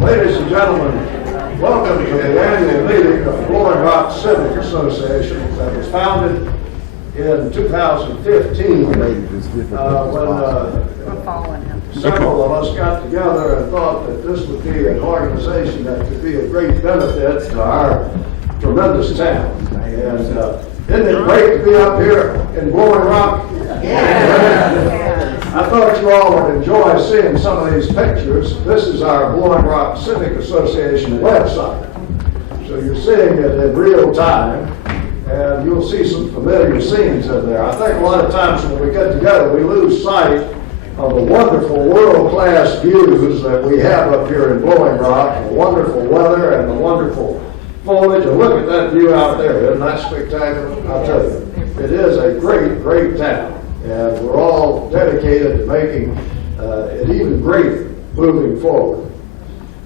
Ladies and gentlemen, welcome to the annual meeting of Blowing Rock Civic Association that was founded in 2015 when several of us got together and thought that this would be an organization that could be of great benefit to our tremendous town. And isn't it great to be up here in Blowing Rock? I thought you all would enjoy seeing some of these pictures. This is our Blowing Rock Civic Association website. So you're seeing it in real time, and you'll see some familiar scenes in there. I think a lot of times when we get together, we lose sight of the wonderful world-class views that we have up here in Blowing Rock, the wonderful weather and the wonderful foliage. And look at that view out there. Isn't that spectacular? I'll tell you, it is a great, great town. And we're all dedicated to making it even greater moving forward.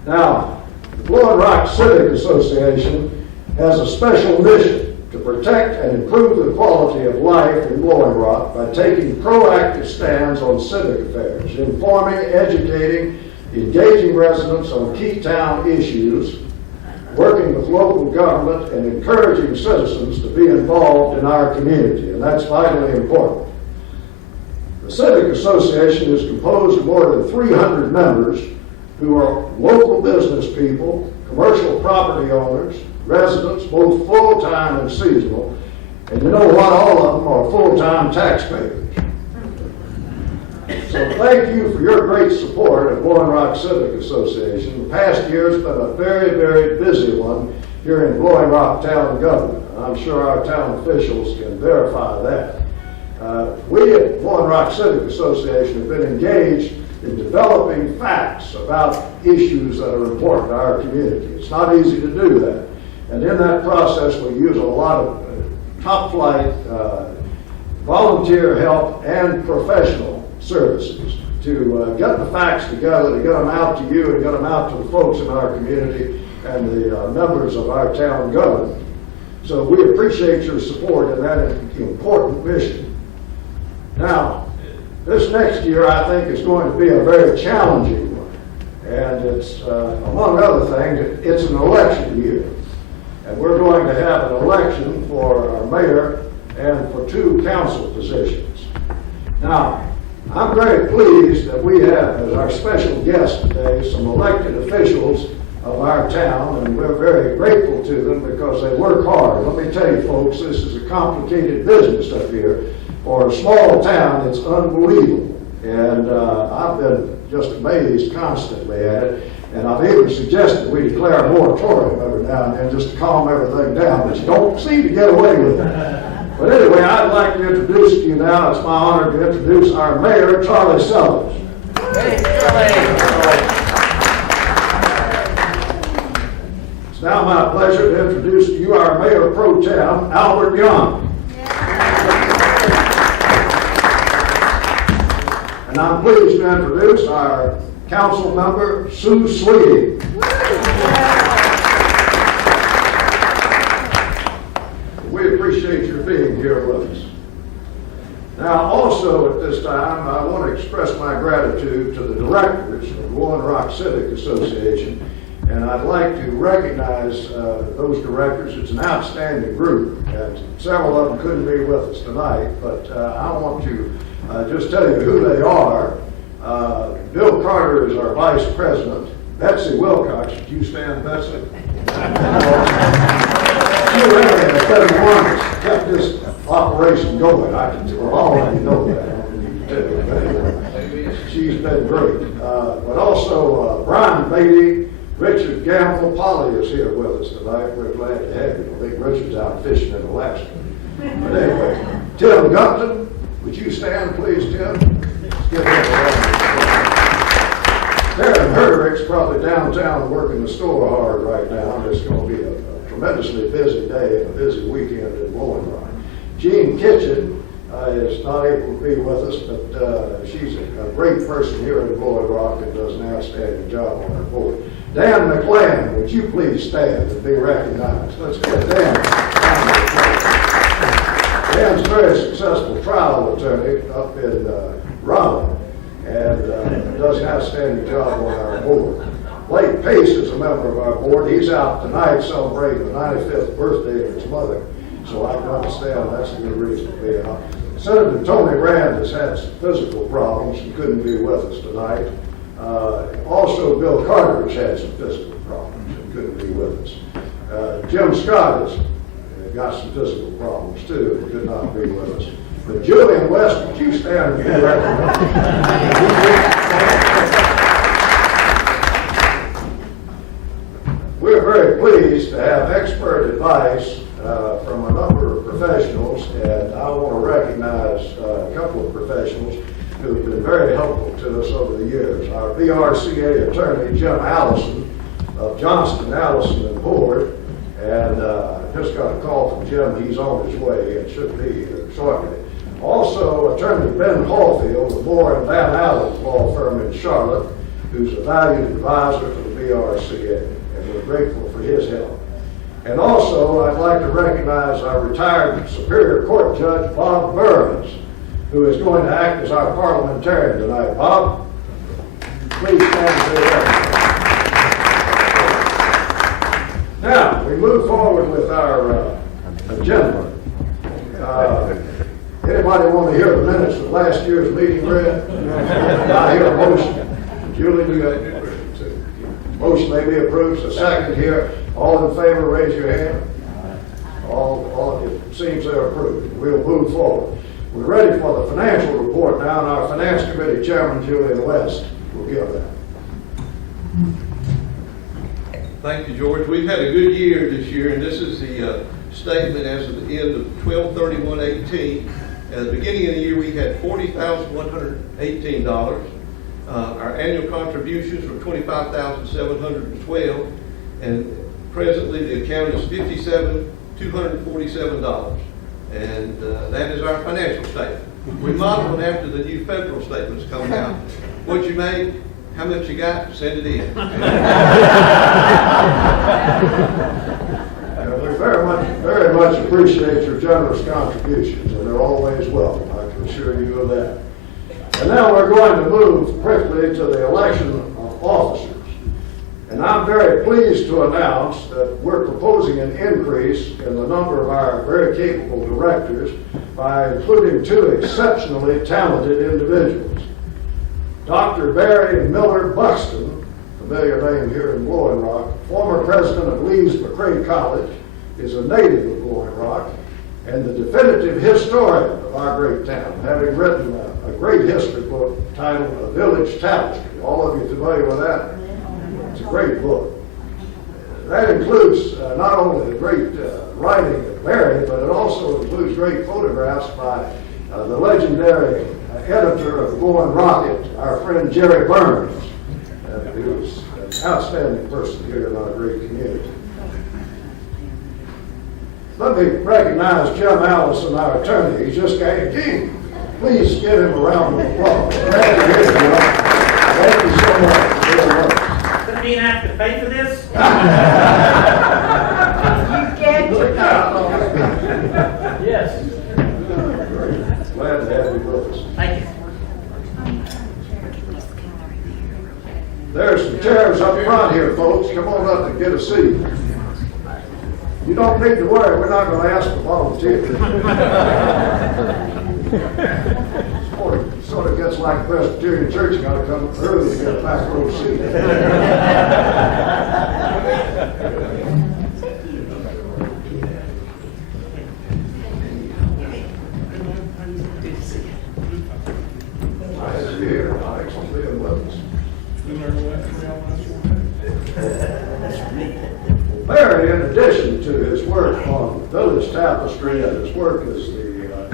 Now, the Blowing Rock Civic Association has a special mission to protect and improve the quality of life in Blowing Rock by taking proactive stands on civic affairs, informing, educating, engaging residents on key town issues, working with local government, and encouraging citizens to be involved in our community, and that's vitally important. The Civic Association is composed of more than 300 members who are local business people, commercial property owners, residents, both full-time and seasonal, and you know what, all of them are full-time taxpayers. So thank you for your great support of Blowing Rock Civic Association. The past year has been a very, very busy one here in Blowing Rock town government. I'm sure our town officials can verify that. We at Blowing Rock Civic Association have been engaged in developing facts about issues that are important to our community. It's not easy to do that. And in that process, we use a lot of top-flight volunteer help and professional services to get the facts together, to get them out to you and get them out to the folks in our community and the members of our town government. So we appreciate your support in that important mission. Now, this next year, I think, is going to be a very challenging one. And it's, among other things, it's an election year. And we're going to have an election for our mayor and for 2 council positions. Now, I'm very pleased that we have, as our special guest today, some elected officials of our town, and we're very grateful to them because they work hard. Let me tell you, folks, this is a complicated business up here. For a small town, it's unbelievable. And I've been just amazed constantly at it. And I've even suggested we declare a moratorium every now and then just to calm everything down, but you don't seem to get away with it. But anyway, I'd like to introduce to you now, it's my honor to introduce our mayor, Charlie Sellers. Hey, Charlie. It's now my pleasure to introduce to you our mayor pro tem, Albert Young. And I'm pleased to introduce our council member, Sue Sweeting. We appreciate your being here with us. Now, also at this time, I want to express my gratitude to the directors of the Blowing Rock Civic Association, and I'd like to recognize those directors. It's an outstanding group, and several of them couldn't be with us tonight, but I want to just tell you who they are. Bill Carter is our vice president. Betsy Wilcox, would you stand, Betsy? She really has been the one that's kept this operation going. I can already know that. She's been great. But also Brian Beatty, Richard Gamble, Polly is here with us tonight. We're glad to have you. I think Richard's out fishing in Alaska. But anyway, Tim Gupton, would you stand, please, Tim? Let's give him a round of applause. Darren Herdrick's probably downtown working the store hard right now. It's going to be a tremendously busy day and a busy weekend in Blowing Rock. Jean Kitchen is not able to be with us, but she's a great person here in Blowing Rock and does an outstanding job on our board. Dan McLean, would you please stand and be recognized? Let's get Dan. Dan's a very successful trial attorney up in Raleigh and does an outstanding job on our board. Blake Pace is a member of our board. He's out tonight celebrating the 95th birthday of his mother, so I can understand that's a good reason to be out. Senator Tony Rand has had some physical problems and couldn't be with us tonight. Also, Bill Carter's had some physical problems and couldn't be with us. Jim Scott has got some physical problems too and could not be with us. But Julian West, would you stand and be recognized? We're very pleased to have expert advice from a number of professionals, and I want to recognize a couple of professionals who have been very helpful to us over the years. Our BRCA attorney, Jim Allison of Johnston, Allison and Ford, and just got a call from Jim. He's on his way and should be here shortly. Also, attorney Ben Hallfield of Moore and Van Allen law firm in Charlotte, who's a valued advisor to the BRCA, and we're grateful for his help. And also, I'd like to recognize our retired Superior Court Judge, Bob Burns, who is going to act as our parliamentarian tonight. Bob, please stand and be recognized. Now, we move forward with our agenda. Anybody want to hear the minutes of last year's meeting read? I hear a motion. Julie, you got it. Motion may be approved. A second here. All in favor, raise your hand. All it seems they're approved. We'll move forward. We're ready for the financial report now, and our Finance Committee Chairman, Julian West, will give that. Thank you, George. We've had a good year this year, and this is the statement as of the end of 12/31/18. At the beginning of the year, we had $40,118. Our annual contributions were $25,712, and presently the account is $57,247, and that is our financial statement. We model them after the new federal statements come out. What you made, how much you got, send it in. We very much appreciate your generous contributions, and they're always welcome. I can assure you of that. And now we're going to move quickly to the election of officers. And I'm very pleased to announce that we're proposing an increase in the number of our very capable directors by including two exceptionally talented individuals. Dr. Barry Miller Buxton, familiar name here in Blowing Rock, former president of Lee's McCray College, is a native of Blowing Rock and the definitive historian of our great town, having written a great history book titled A Village Tapestry. All of you familiar with that? It's a great book. That includes not only the great writing of Barry, but it also includes great photographs by the legendary editor of the Blowing Rocket, our friend Jerry Burns, who's an outstanding person here in our great community. Let me recognize Jim Allison, our attorney. He's just came. Gee, please give him a round of applause. Glad to hear you, Jim. Thank you so much for your work. Gonna be an act to pay for this? Yes. Glad to have you with us. Thank you. There's some chairs up front here, folks. Come on up and get a seat. You don't need to worry. We're not going to ask for volunteers. Sort of gets like Presbyterian Church. You got to come early to get a back row seat. Nice to be here. Alex will be in with us. Barry, in addition to his work on Village Tapestry and his work as the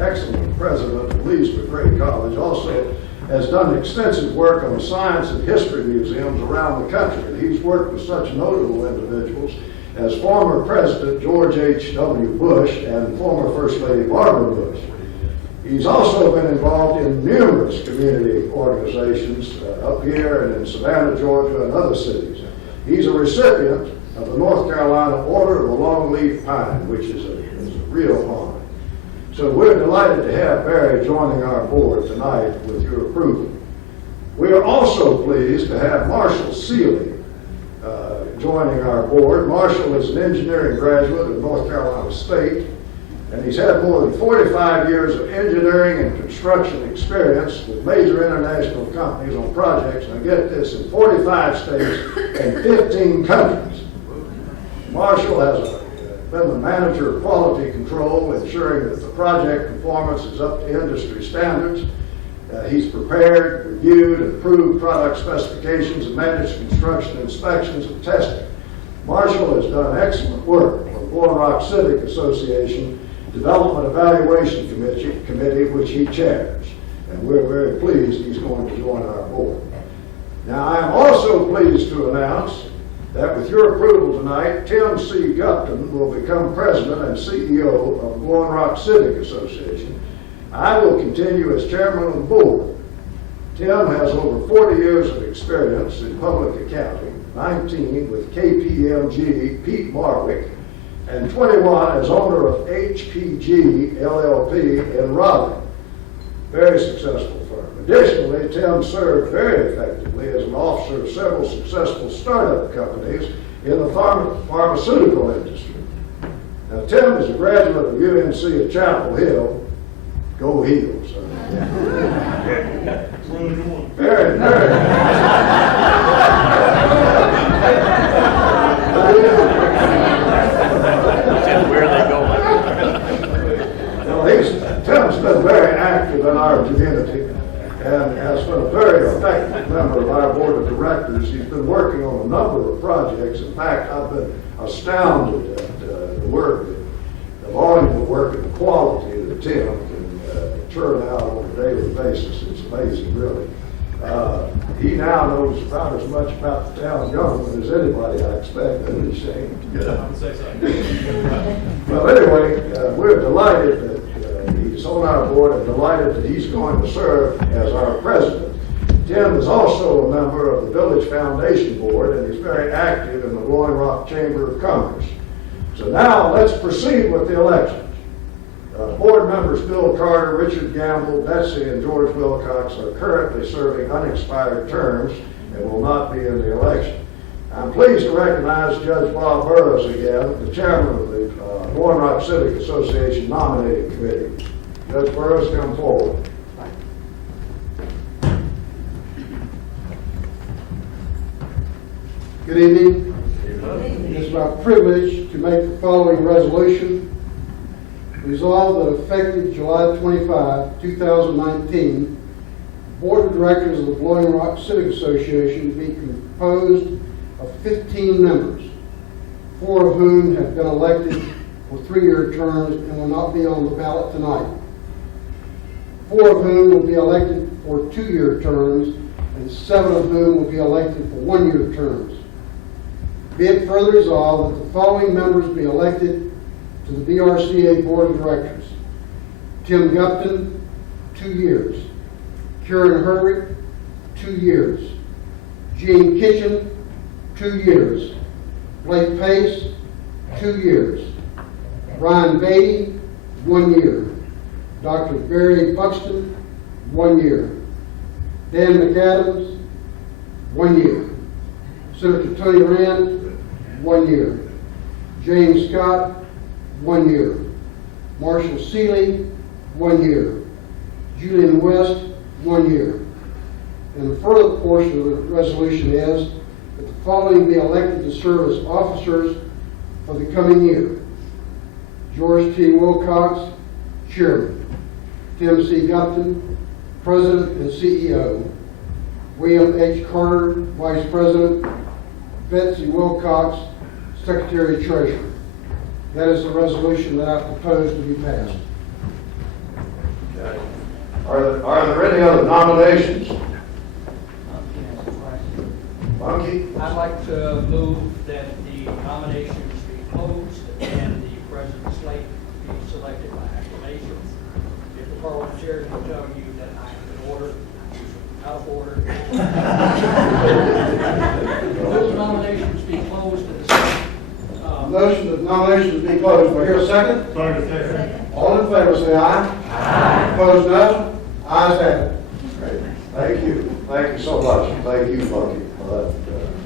excellent president of Lee's McCray College, also has done extensive work on science and history museums around the country. And he's worked with such notable individuals as former President George H.W. Bush and former First Lady Barbara Bush. He's also been involved in numerous community organizations up here and in Savannah, Georgia, and other cities. He's a recipient of the North Carolina Order of the Longleaf Pine, which is a real honor. So we're delighted to have Barry joining our board tonight with your approval. We are also pleased to have Marshall Seeley joining our board. Marshall is an engineering graduate of North Carolina State, and he's had more than 45 years of engineering and construction experience with major international companies on projects, and I get this, in 45 states and 15 countries. Marshall has been the manager of quality control, ensuring that the project performance is up to industry standards. He's prepared, reviewed, and approved product specifications and managed construction inspections and testing. Marshall has done excellent work for the Blowing Rock Civic Association Development Evaluation Committee, which he chairs. And we're very pleased he's going to join our board. Now, I am also pleased to announce that with your approval tonight, Tim C. Gupton will become president and CEO of the Blowing Rock Civic Association. I will continue as chairman of the board. Tim has over 40 years of experience in public accounting, 19 with KPMG, Pete Marwick, and 21 as owner of HPG LLP in Raleigh. Very successful firm. Additionally, Tim served very effectively as an officer of several successful startup companies in the pharmaceutical industry. Now, Tim is a graduate of UNC at Chapel Hill. Go Heels. Very, very. Where are they going? Well, Tim's been very active in our community and has been a very effective member of our board of directors. He's been working on a number of projects. In fact, I've been astounded at the work, the volume of work and the quality that Tim can churn out on a daily basis. It's amazing, really. He now knows about as much about the town of government as anybody, I expect, doesn't he, Shane? Well, anyway, we're delighted that he's on our board and delighted that he's going to serve as our president. Tim is also a member of the Village Foundation Board, and he's very active in the Blowing Rock Chamber of Commerce. So now let's proceed with the elections. Board members Bill Carter, Richard Gamble, Betsy, and George Wilcox are currently serving unexpired terms and will not be in the election. I'm pleased to recognize Judge Bob Burrows again, the chairman of the Blowing Rock Civic Association Nominating Committee. Judge Burrows, come forward. Good evening. It's my privilege to make the following resolution. Resolved that effective July 25, 2019, the Board of Directors of the Blowing Rock Civic Association be composed of 15 members, 4 of whom have been elected for 3-year terms and will not be on the ballot tonight. 4 of whom will be elected for 2-year terms, and 7 of whom will be elected for 1-year terms. Be it further resolved that the following members be elected to the BRCA Board of Directors. Tim Gupton, 2 years. Karen Herrick, 2 years. Gene Kitchen, 2 years. Blake Pace, 2 years. Ryan Beatty, 1 year. Dr. Barry Buxton, 1 year. Dan McAdams, 1 year. Senator Tony Rand, 1 year. James Scott, 1 year. Marshall Seeley, 1 year. Julian West, 1 year. And the further portion of the resolution is that the following be elected to serve as officers for the coming year. George T. Wilcox, Chairman. Tim C. Gupton, President and CEO. William H. Carter, Vice President. Betsy Wilcox, Secretary Treasurer. That is the resolution that I propose to be passed. Okay. Are there any other nominations? Monkey? I'd like to move that the nominations be closed and the president's slate be selected by acclamation. If the parliamentarian will tell you that I am in order, out of order. Those nominations be closed at the same. Motion that nominations be closed. Do I hear a second? All in favor say aye. Aye. Opposed, no? Ayes have it. Great. Thank you. Thank you so much. Thank you, Monkey, for that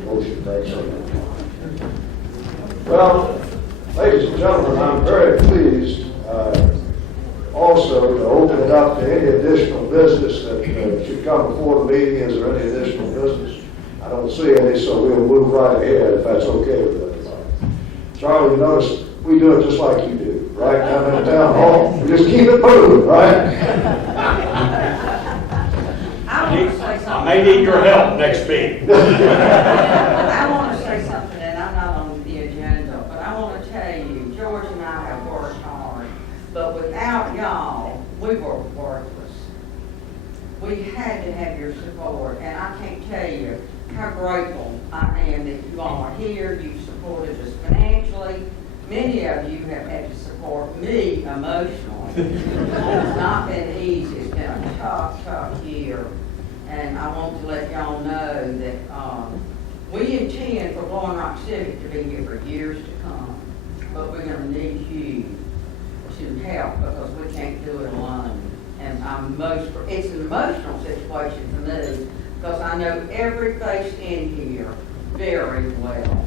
motion. Thanks so much. Well, ladies and gentlemen, I'm very pleased also to open it up to any additional business that should come before the meeting. Is there any additional business? I don't see any, so we'll move right ahead if that's okay with everybody. Charlie, you notice we do it just like you do, right? Down in the town hall, we just keep it moving, right? I want to say I something. may need your help next meeting. I want to say something, and I'm not on the agenda, but I want to tell you, George and I have worked hard, but without y'all, we were worthless. We had to have your support, and I can't tell you how grateful I am that you all are here. You've supported us financially. Many of you have had to support me emotionally. It's not been easy. It's been a tough year. And I want to let y'all know that we intend for Blowing Rock Civic to be here for years to come. But we're going to need you to help because we can't do it alone. And it's an emotional situation for me because I know every face in here very well.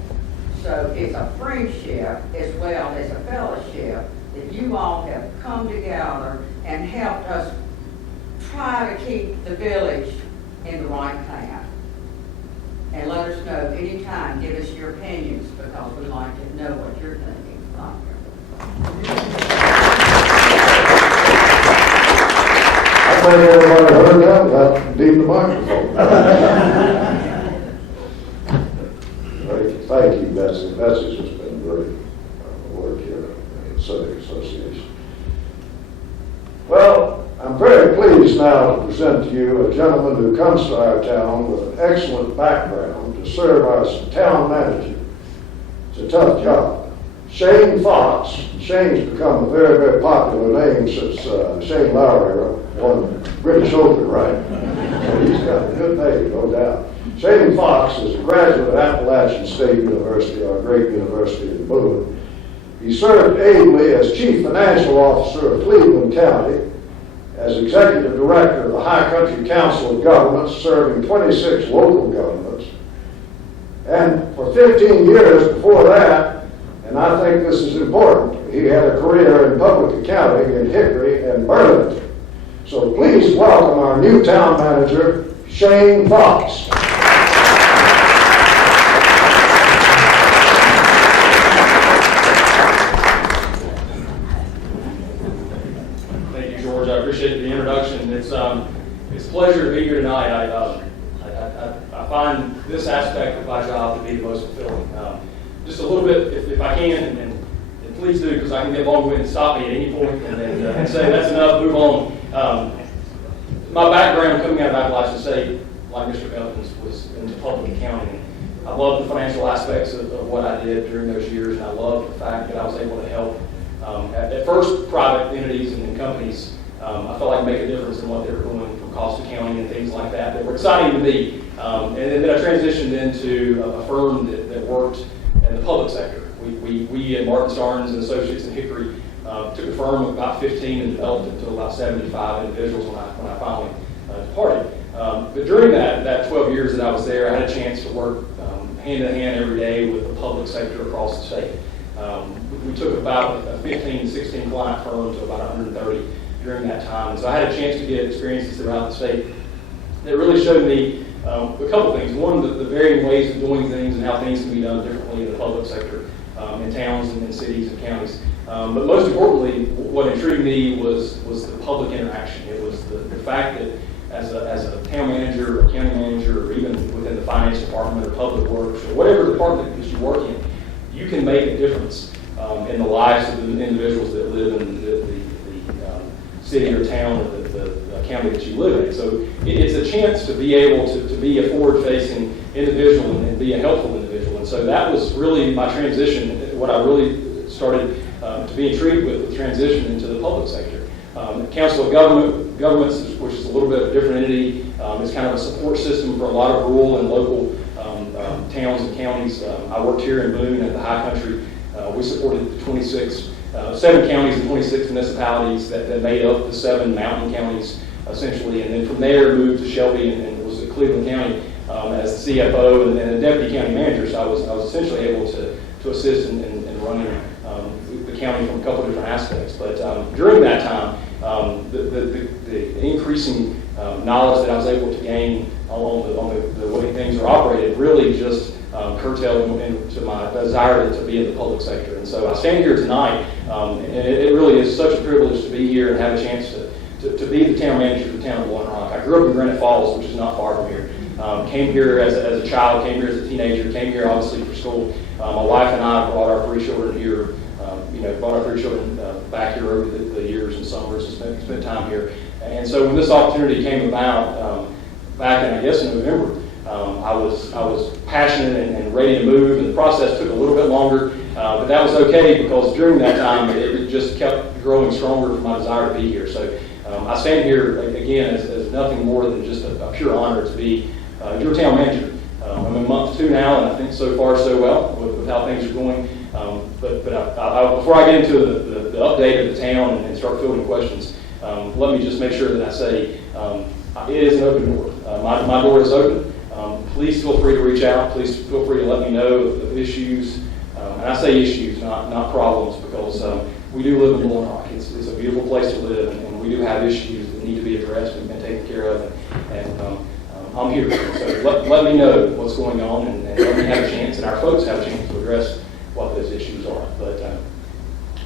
So it's a friendship as well as a fellowship that you all have come together and helped us try to keep the village in the right path. And let us know anytime, give us your opinions because we'd like to know what you're thinking. I think everybody heard that without needing the microphone. Thank you, Betsy. Betsy's just been great work here at the Civic Association. Well, I'm very pleased now to present to you a gentleman who comes to our town with an excellent background to serve as town manager. It's a tough job. Shane Fox. Shane's become a very, very popular name since Shane Lowry won British Open, right? So he's got a good name, no doubt. Shane Fox is a graduate of Appalachian State University, our great university in Boone. He served ably as Chief Financial Officer of Cleveland County, as Executive Director of the High Country Council of Governments, serving 26 local governments. And for 15 years before that, and I think this is important, he had a career in public accounting in Hickory and Burlington. So please welcome our new town manager, Shane Fox. Thank you, George. I appreciate the introduction. It's a pleasure to be here tonight. I find this aspect of my job to be the most fulfilling. Just a little bit, if I can, and please do, because I can get long-winded and stop me at any point and say that's enough, move on. My background coming out of Appalachian State, like Mr. Evans, was into public accounting. I love the financial aspects of what I did during those years, and I love the fact that I was able to help at first private entities and companies. I felt like make a difference in what they were doing from cost accounting and things like that were exciting to me. And then I transitioned into a firm that worked in the public sector. We at Martin Starnes and Associates in Hickory took a firm of about 15 and developed it to about 75 individuals when I finally departed. But during that 12 years that I was there, I had a chance to work hand in hand every day with the public sector across the state. We took about a 15 to 16 client firm to about 130 during that time. And so I had a chance to get experiences throughout the state that really showed me a couple things. One, the varying ways of doing things and how things can be done differently in the public sector, in towns and in cities and counties. But most importantly, what intrigued me was the public interaction. It was the fact that as a town manager or county manager or even within the finance department or public works or whatever department that you work in, you can make a difference in the lives of the individuals that live in the city or town or the county that you live in. So it's a chance to be able to be a forward-facing individual and be a helpful individual. And so that was really my transition, what I really started to be intrigued with the transition into the public sector. The Council of Governments, which is a little bit of a different entity, is kind of a support system for a lot of rural and local towns and counties. I worked here in Boone at the High Country. We supported the 7 counties and 26 municipalities that made up the 7 mountain counties, essentially. And then from there, moved to Shelby and was at Cleveland County as the CFO and a deputy county manager. So I was essentially able to to assist in running the county from a couple of different aspects. But during that time, the increasing knowledge that I was able to gain on the way things are operated really just curtailed into my desire to be in the public sector. And so I stand here tonight, and it really is such a privilege to be here and have a chance to be the town manager for the town of Blowing Rock. I grew up in Granite Falls, which is not far from here. Came here as a child, came here as a teenager, came here obviously for school. My wife and I brought our 3 children here, brought our 3 children back here over the years and summers and spent time here. And so when this opportunity came about, back in, I guess, in November, I was passionate and ready to move, and the process took a little bit longer, but that was okay because during that time it just kept growing stronger for my desire to be here. So I stand here again as nothing more than just a pure honor to be your town manager. I'm in month 2 now, and I think so far so well with how things are going. But before I get into the update of the town and start fielding questions, let me just make sure that I say it is an open door. My door is open. Please feel free to reach out. Please feel free to let me know of issues. And I say issues, not problems, because we do live in Blowing Rock. It's a beautiful place to live, and we do have issues that need to be addressed and taken care of. And I'm here. So let me know what's going on, and let me have a chance, and our folks have a chance to address what those issues are. But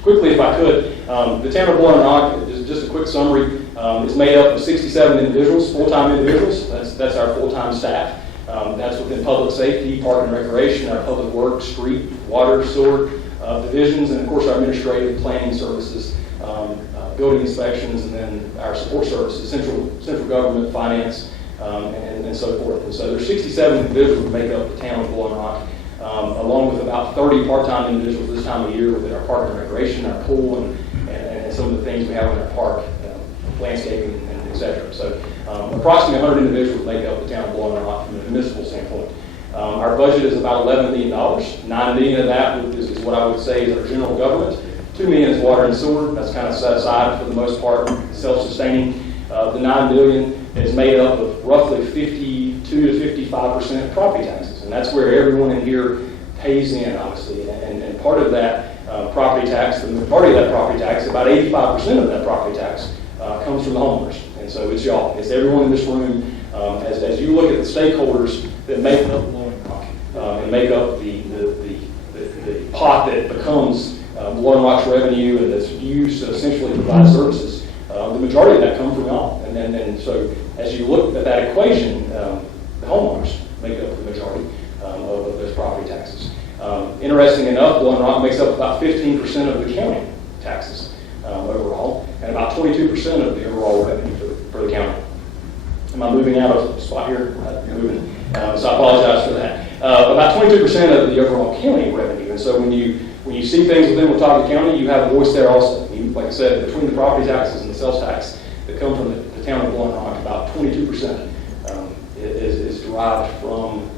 quickly, if I could, the town of Blowing Rock, just a quick summary, is made up of 67 individuals, full-time individuals. That's our full-time staff. That's within public safety, park and recreation, our public works, street, water, sewer divisions, and of course our administrative planning services, building inspections, and then our support services, central government, finance, and so forth. And so there's 67 individuals that make up the town of Blowing Rock, along with about 30 part-time individuals this time of year within our park and recreation, our pool, and some of the things we have in our park, landscaping, and et cetera. So approximately 100 individuals make up the town of Blowing Rock from a municipal standpoint. Our budget is about $11 million. $9 million of that is what I would say is our general government. $2 million is water and sewer. That's kind of set aside for the most part, self-sustaining. The $9 million is made up of roughly 52 to 55% property taxes, and that's where everyone in here pays in, obviously. And part of that property tax, the majority of that property tax, about 85% of that property tax comes from the homeowners. And so it's y'all, it's everyone in this room. As you look at the stakeholders that make up Blowing Rock and make up the pot that becomes Blowing Rock's revenue and that's used to essentially provide services, the majority of that comes from y'all. And so as you look at that equation, the homeowners make up the majority of those property taxes. Interesting enough, Blowing Rock makes up about 15% of the county taxes overall, and about 22% of the overall revenue for the county. Am I moving out of spot here? I'm moving, so I apologize for that. About 22% of the overall county revenue, and so when you see things within Watauga County, you have a voice there also. Like I said, between the property taxes and the sales tax that come from the town of Blowing Rock, about 22% is derived from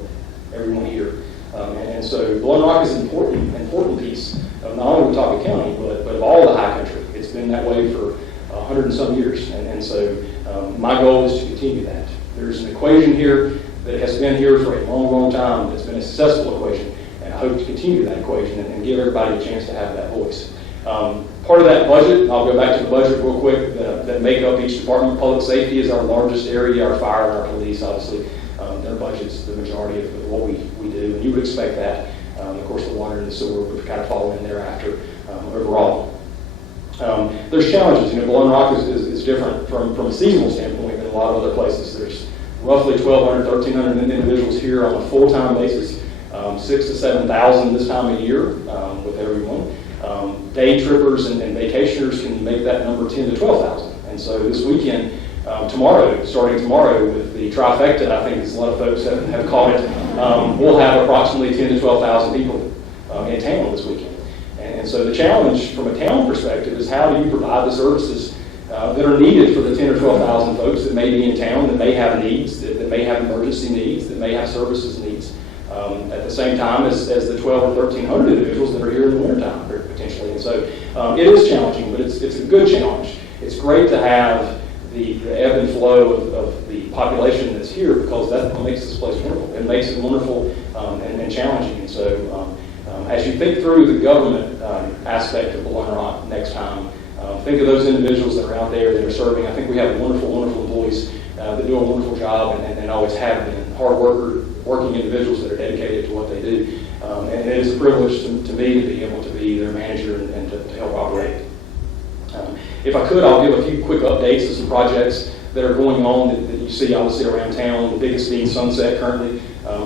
everyone here. And so Blowing Rock is an important piece of not only Watauga County, but of all the high country. It's been that way for 100 and some years. And so my goal is to continue that. There's an equation here that has been here for a long time. It's been a successful equation. And I hope to continue that equation and give everybody a chance to have that voice. Part of that budget, I'll go back to the budget real quick, that make up each department. Public safety is our largest area, our fire and our police, obviously. Their budget's the majority of what we do, and you would expect that. Of course, the water and the sewer would kind of fall in thereafter overall. There's challenges. Blowing Rock is different from a seasonal standpoint than a lot of other places. There's roughly 1,200, 1,300 individuals here on a full-time basis, 6,000 to 7,000 this time of year with everyone. Day trippers and vacationers can make that number 10 to 12,000. And so this weekend, starting tomorrow with the trifecta, I think as a lot of folks have called it, we'll have approximately 10 to 12,000 people in town this weekend. And so the challenge from a town perspective is how do you provide the services that are needed for the 10 or 12,000 folks that may be in town, that may have needs, that may have emergency needs, that may have services needs, at the same time as the 12 or 1,300 individuals that are here in the wintertime potentially. And so it is challenging, but it's a good challenge. It's great to have the ebb and flow of the population that's here, because that makes this place wonderful. It makes it wonderful and challenging. And so As you think through the government aspect of Blowing Rock next time, think of those individuals that are out there that are serving. I think we have wonderful, wonderful employees that do a wonderful job and always have been. Hard working individuals that are dedicated to what they do. And it is a privilege to me to be able to be their manager and to help operate. If I could, I'll give a few quick updates of some projects that are going on that you see obviously around town, the biggest being Sunset currently.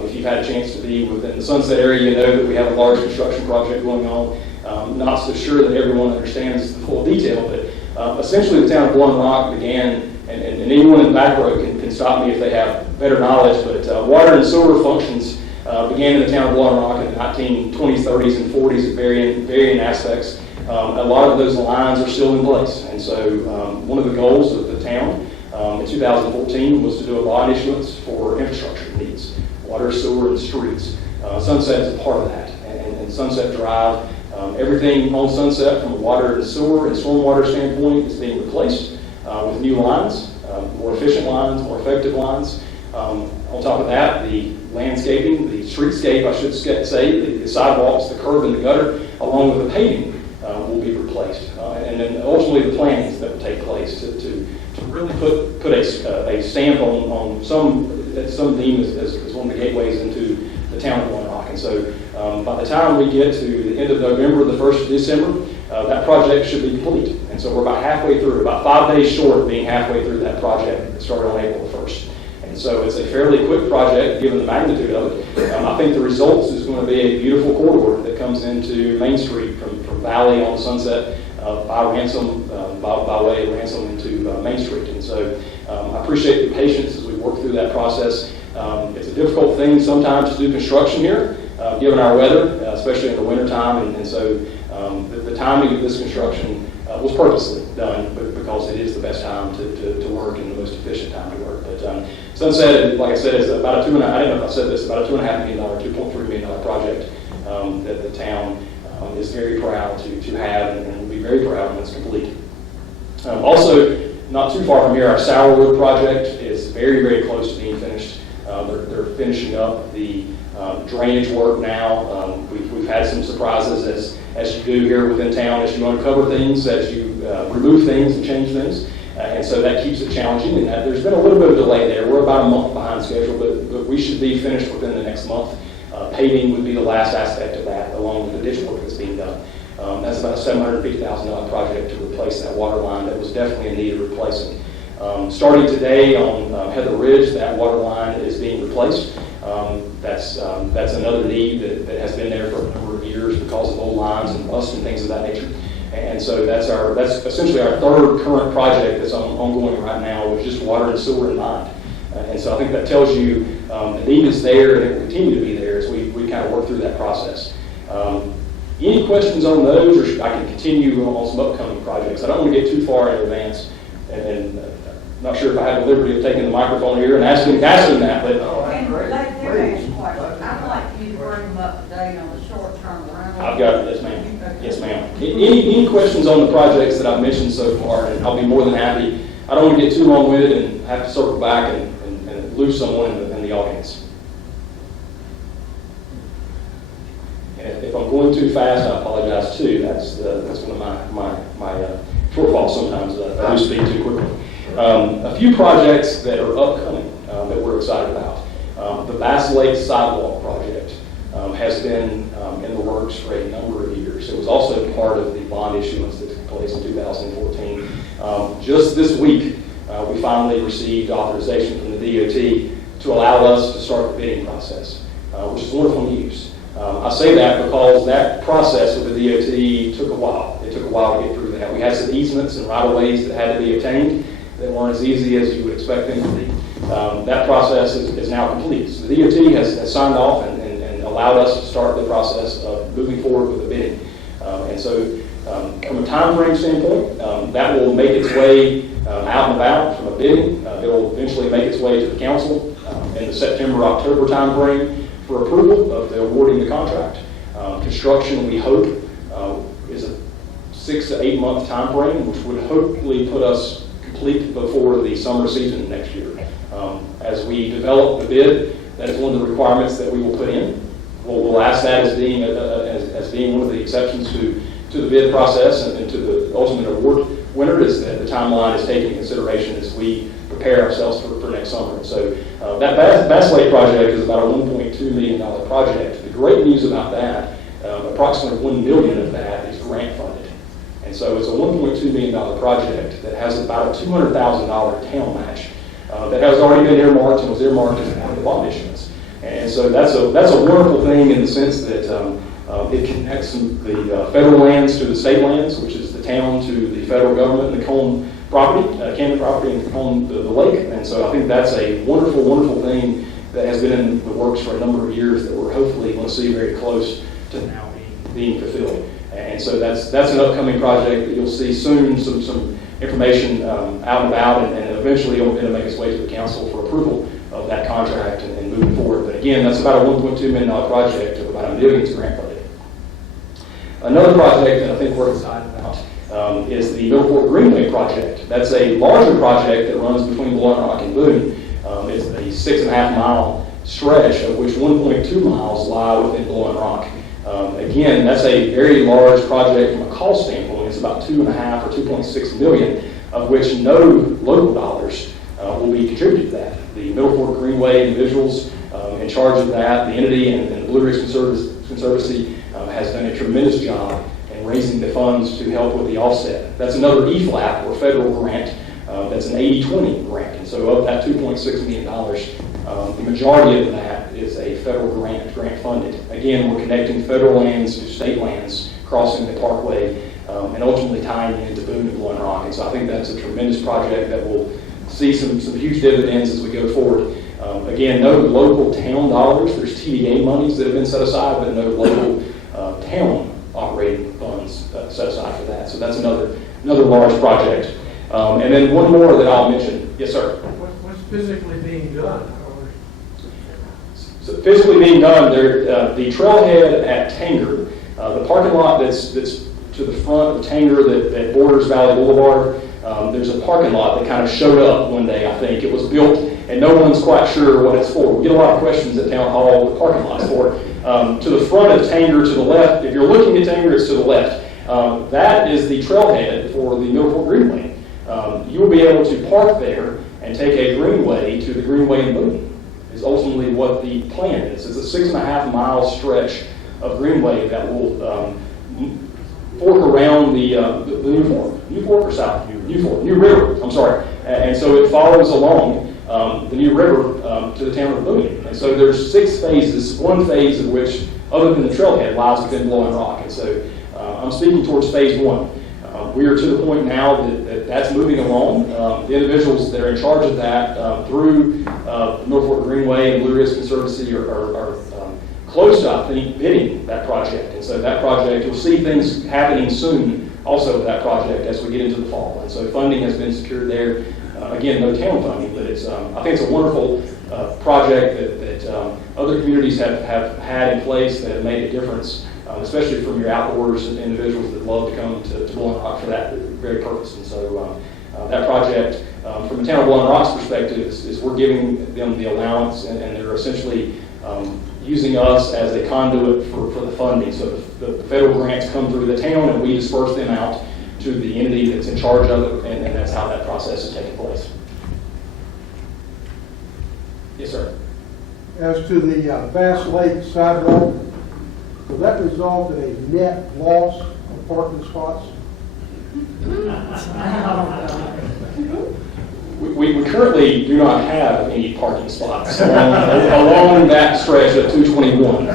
If you've had a chance to be within the Sunset area, you know that we have a large construction project going on. Not so sure that everyone understands the full detail, but essentially the town of Blowing Rock began, and anyone in the back row can stop me if they have better knowledge, but water and sewer functions began in the town of Blowing Rock in the 1920s, 30s, and 40s at varying aspects. A lot of those lines are still in place, and so one of the goals of the town in 2014 was to do a bond issuance for infrastructure needs, water, sewer, and streets. Sunset is a part of that, and Sunset Drive, everything on Sunset from a water and sewer and stormwater standpoint is being replaced with new lines, more efficient lines, more effective lines. On top of that, the landscaping, the streetscape, I should say, the sidewalks, the curb and the gutter, along with the paving will be replaced. And then ultimately the plantings that will take place to really put a stamp on some deemed as one of the gateways into the town of Blowing Rock. And so by the time we get to the end of November, the 1st of December, that project should be complete. And so we're about halfway through, about 5 days short of being halfway through that project that started on April the 1st. And so it's a fairly quick project given the magnitude of it. I think the results is going to be a beautiful corridor that comes into Main Street from Valley on Sunset by Ransom, by way of Ransom into Main Street. And so I appreciate your patience as we work through that process. It's a difficult thing sometimes to do construction here, given our weather, especially in the wintertime. And so the timing of this construction was purposely done because it is the best time to work and the most efficient time to work. But Sunset, like I said, is about a I don't know if I said this, about a $2.5 million, $2.3 million project that the town is very proud to have and will be very proud when it's complete. Also, not too far from here, our Sourwood project is very, very close to being finished. They're finishing up the drainage work now. We've had some surprises as you do here within town, as you uncover things, as you remove things and change things. And so that keeps it challenging. And there's been a little bit of delay there. We're about a month behind schedule, but we should be finished within the next month. Paving would be the last aspect of that, along with the ditch work that's being done. That's about a $750,000 project to replace that water line that was definitely in need of replacing. Starting today on Heather Ridge, that water line is being replaced. That's another need that has been there for a number of years because of old lines and rust and things of that nature. And so that's essentially our third current project that's ongoing right now with just water and sewer in mind. And so I think that tells you the need is there and it will continue to be there as we kind of work through that process. Any questions on those, or I can continue on some upcoming projects? I don't want to get too far in advance, and I'm not sure if I have the liberty of taking the microphone here and asking that, but I'd like you to bring them up to date on the short-term rental. I've got it, yes ma'am. Yes ma'am. Any questions on the projects that I've mentioned so far, and I'll be more than happy. I don't want to get too long-winded and have to circle back and lose someone in the audience. And if I'm going too fast, I apologize too. That's one of my shortfalls sometimes. I do speak too quickly. A few projects that are upcoming that we're excited about. The Bass Lake Sidewalk project has been in the works for a number of years. It was also part of the bond issuance that took place in 2014. Just this week, we finally received authorization from the DOT to allow us to start the bidding process, which is wonderful news. I say that because that process with the DOT took a while. It took a while to get through that. We had some easements and right-of-ways that had to be obtained that weren't as easy as you would expect them to be. That process is now complete. So the DOT has signed off and allowed us to start the process of moving forward with the bidding. And so from a time frame standpoint, that will make its way out and about from a bidding. It will eventually make its way to the council in the September-October time frame for approval of the awarding the contract. Construction, we hope, is a 6 to 8 month time frame, which would hopefully put us complete before the summer season next year. As we develop the bid, that is one of the requirements that we will put in. We'll ask that as being as being one of the exceptions to the bid process and to the ultimate award winner, is that the timeline is taken into consideration as we prepare ourselves for next summer. And so that Bass Lake project is about a $1.2 million project. The great news about that, approximately $1 million of that is grant funded. And so it's a $1.2 million project that has about a $200,000 town match that has already been earmarked and was earmarked as part of the bond issuance. And so that's a wonderful thing in the sense that it connects the federal lands to the state lands, which is the town to the federal government and the Cone property, Camden property, and Cone the lake. And so I think that's a wonderful, wonderful thing that has been in the works for a number of years that we're hopefully going to see very close to now being fulfilled. And so that's an upcoming project that you'll see soon, some information out and about, and eventually it'll make its way to the council for approval of that contract and moving forward. But again, that's about a $1.2 million project of about $1 million grant funded. Another project that I think we're excited about is the Middleport Greenway project. That's a larger project that runs between Blowing Rock and Boone. It's a 6.5 mile stretch, of which 1.2 miles lie within Blowing Rock. Again, that's a very large project from a cost standpoint. It's about 2.5 or 2.6 million, of which no local dollars will be contributed to that. The Middleport Greenway individuals in charge of that, the entity and the Blue Ridge Conservancy has done a tremendous job in raising the funds to help with the offset. That's another EFLAP or federal grant. That's an 80-20 grant. And so of that $2.6 million, the majority of that is a federal grant funded. Again, we're connecting federal lands to state lands, crossing the parkway, and ultimately tying into Boone and Blowing Rock. And so I think that's a tremendous project that will see some huge dividends as we go forward. Again, no local town dollars. There's TDA monies that have been set aside, but no local town operating funds set aside for that. So that's another large project. And then one more that I'll mention. Yes, sir. What's physically being done? So physically being done, the trailhead at Tanger, the parking lot that's to the front of Tanger that borders Valley Boulevard, there's a parking lot that kind of showed up one day, I think. It was built, and no one's quite sure what it's for. We get a lot of questions at Town Hall what the parking lot's for. To the front of Tanger, to the left, if you're looking at Tanger, it's to the left. That is the trailhead for the Middleport Greenway. You will be able to park there and take a greenway to the Greenway in Boone, is ultimately what the plan is. It's a 6.5 mile stretch of greenway that will fork around the New River, I'm sorry. And so it follows along the New River to the town of Boone. And so there's 6 phases, one phase of which, other than the trailhead, lies within Blowing Rock. And so I'm speaking towards phase 1. We are to the point now that's moving along. The individuals that are in charge of that through the Middleport Greenway and Blue Ridge Conservancy are close to, I think, bidding that project. And so that project, you'll see things happening soon also with that project as we get into the fall. And so funding has been secured there. Again, no town funding, but it's I think it's a wonderful project that other communities have had in place that have made a difference, especially from your outdoors and individuals that love to come to Blowing Rock for that very purpose. And so that project, from the town of Blowing Rock's perspective, is we're giving them the allowance, and they're essentially using us as a conduit for the funding. So the federal grants come through the town, and we disperse them out to the entity that's in charge of it, and that's how that process is taking place. Yes, sir. As to the Bass Lake sidewalk, will that result in a net loss of parking spots? We currently do not have any parking spots along that stretch of 221.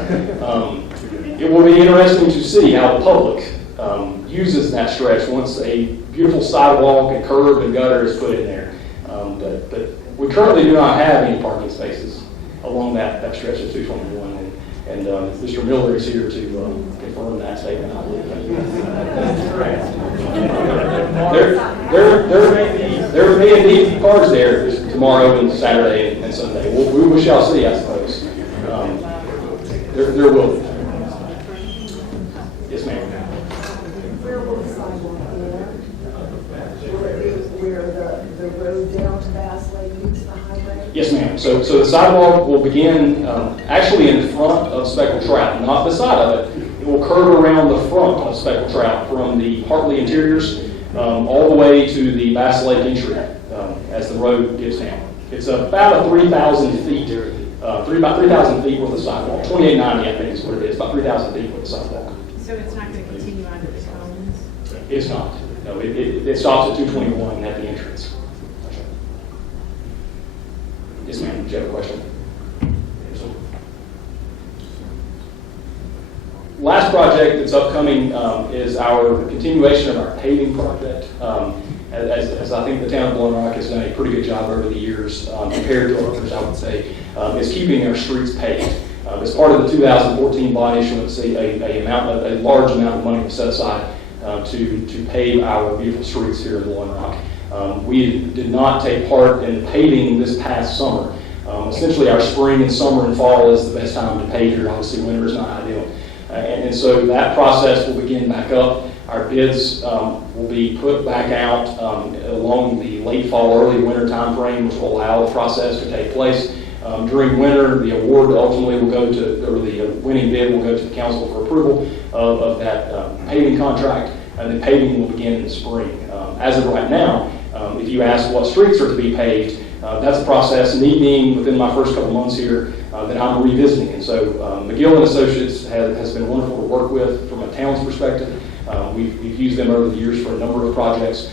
It will be interesting to see how the public uses that stretch once a beautiful sidewalk and curb and gutter is put in there. But we currently do not have any parking spaces along that stretch of 221. And Mr. Miller is here to confirm that statement, I believe. There may be cars there tomorrow and Saturday and Sunday. We shall see, I suppose. There will be. Yes, ma'am. Where will the sidewalk be? Where the road down to Bass Lake meets the highway? Yes, ma'am. So the sidewalk will begin actually in front of Speckled Trout, not beside of it. It will curve around the front of Speckled Trout from the Hartley interiors all the way to the Bass Lake entry as the road gets down. It's about a 3,000 feet, about 3,000 feet worth of sidewalk. 2890, I think is what it is, about 3,000 feet worth of sidewalk. So it's not going to continue under the cones? It's not. No, it stops at 221 at the entrance. Yes, ma'am. Did you have a question? Last project that's upcoming is our continuation of our paving project. As I think the town of Blowing Rock has done a pretty good job over the years, compared to others, I would say, is keeping our streets paved. As part of the 2014 bond issuance, a large amount of money was set aside to pave our beautiful streets here in Blowing Rock. We did not take part in paving this past summer. Essentially, our spring and summer and fall is the best time to pave here. Obviously, winter is not ideal. And so that process will begin back up. Our bids will be put back out along the late fall, early winter time frame, which will allow the process to take place. During winter, the award ultimately will go to, or the winning bid will go to the council for approval of that paving contract, and then paving will begin in the spring. As of right now, if you ask what streets are to be paved, that's a process, me being within my first couple months here, that I'm revisiting. And so McGill and Associates has been wonderful to work with from a town's perspective. We've used them over the years for a number of projects.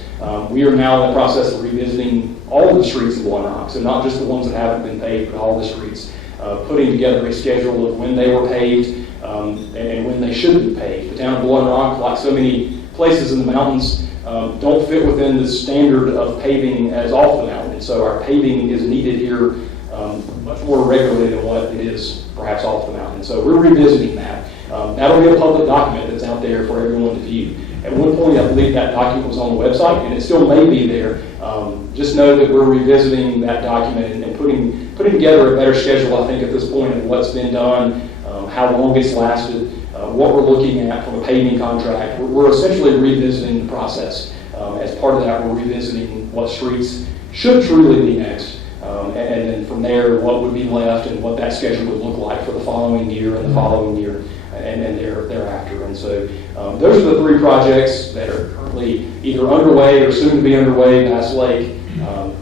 We are now in the process of revisiting all of the streets in Blowing Rock, so not just the ones that haven't been paved, but all the streets, putting together a schedule of when they were paved and when they should be paved. The town of Blowing Rock, like so many places in the mountains, don't fit within the standard of paving as off the mountain. And so our paving is needed here much more regularly than what it is perhaps off the mountain. So we're revisiting that. That'll be a public document that's out there for everyone to view. At one point, I believe that document was on the website, and it still may be there. Just know that we're revisiting that document and putting together a better schedule, I think, at this point of what's been done, how long it's lasted, what we're looking at from a paving contract. We're essentially revisiting the process. As part of that, we're revisiting what streets should truly be next. And then from there, what would be left and what that schedule would look like for the following year and the following year and thereafter. And so those are the three projects that are currently either underway or soon to be underway. Bass Lake,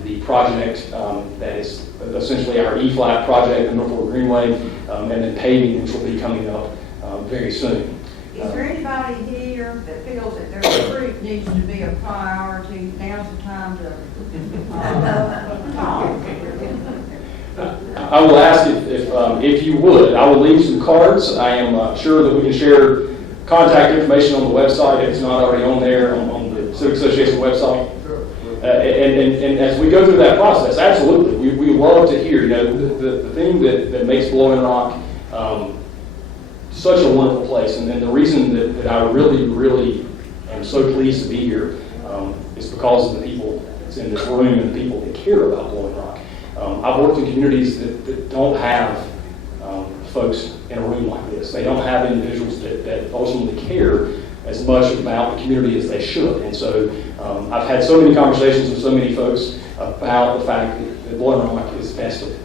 the project that is essentially our E-flat project, the Norfolk Greenway, and then paving, which will be coming up very soon. Is there anybody here that feels that their street needs to be a priority? Now's the time to talk. I will ask if you would. I will leave some cards. I am sure that we can share contact information on the website if it's not already on there on the Civic Association website. And as we go through that process, absolutely, we love to hear. The thing that makes Blowing Rock such a wonderful place, and the reason that I really am so pleased to be here is because of the people that's in this room and the people that care about Blowing Rock. I've worked in communities that don't have folks in a room like this. They don't have individuals that ultimately care as much about the community as they should. And so I've had so many conversations with so many folks about the fact that Blowing Rock is vested.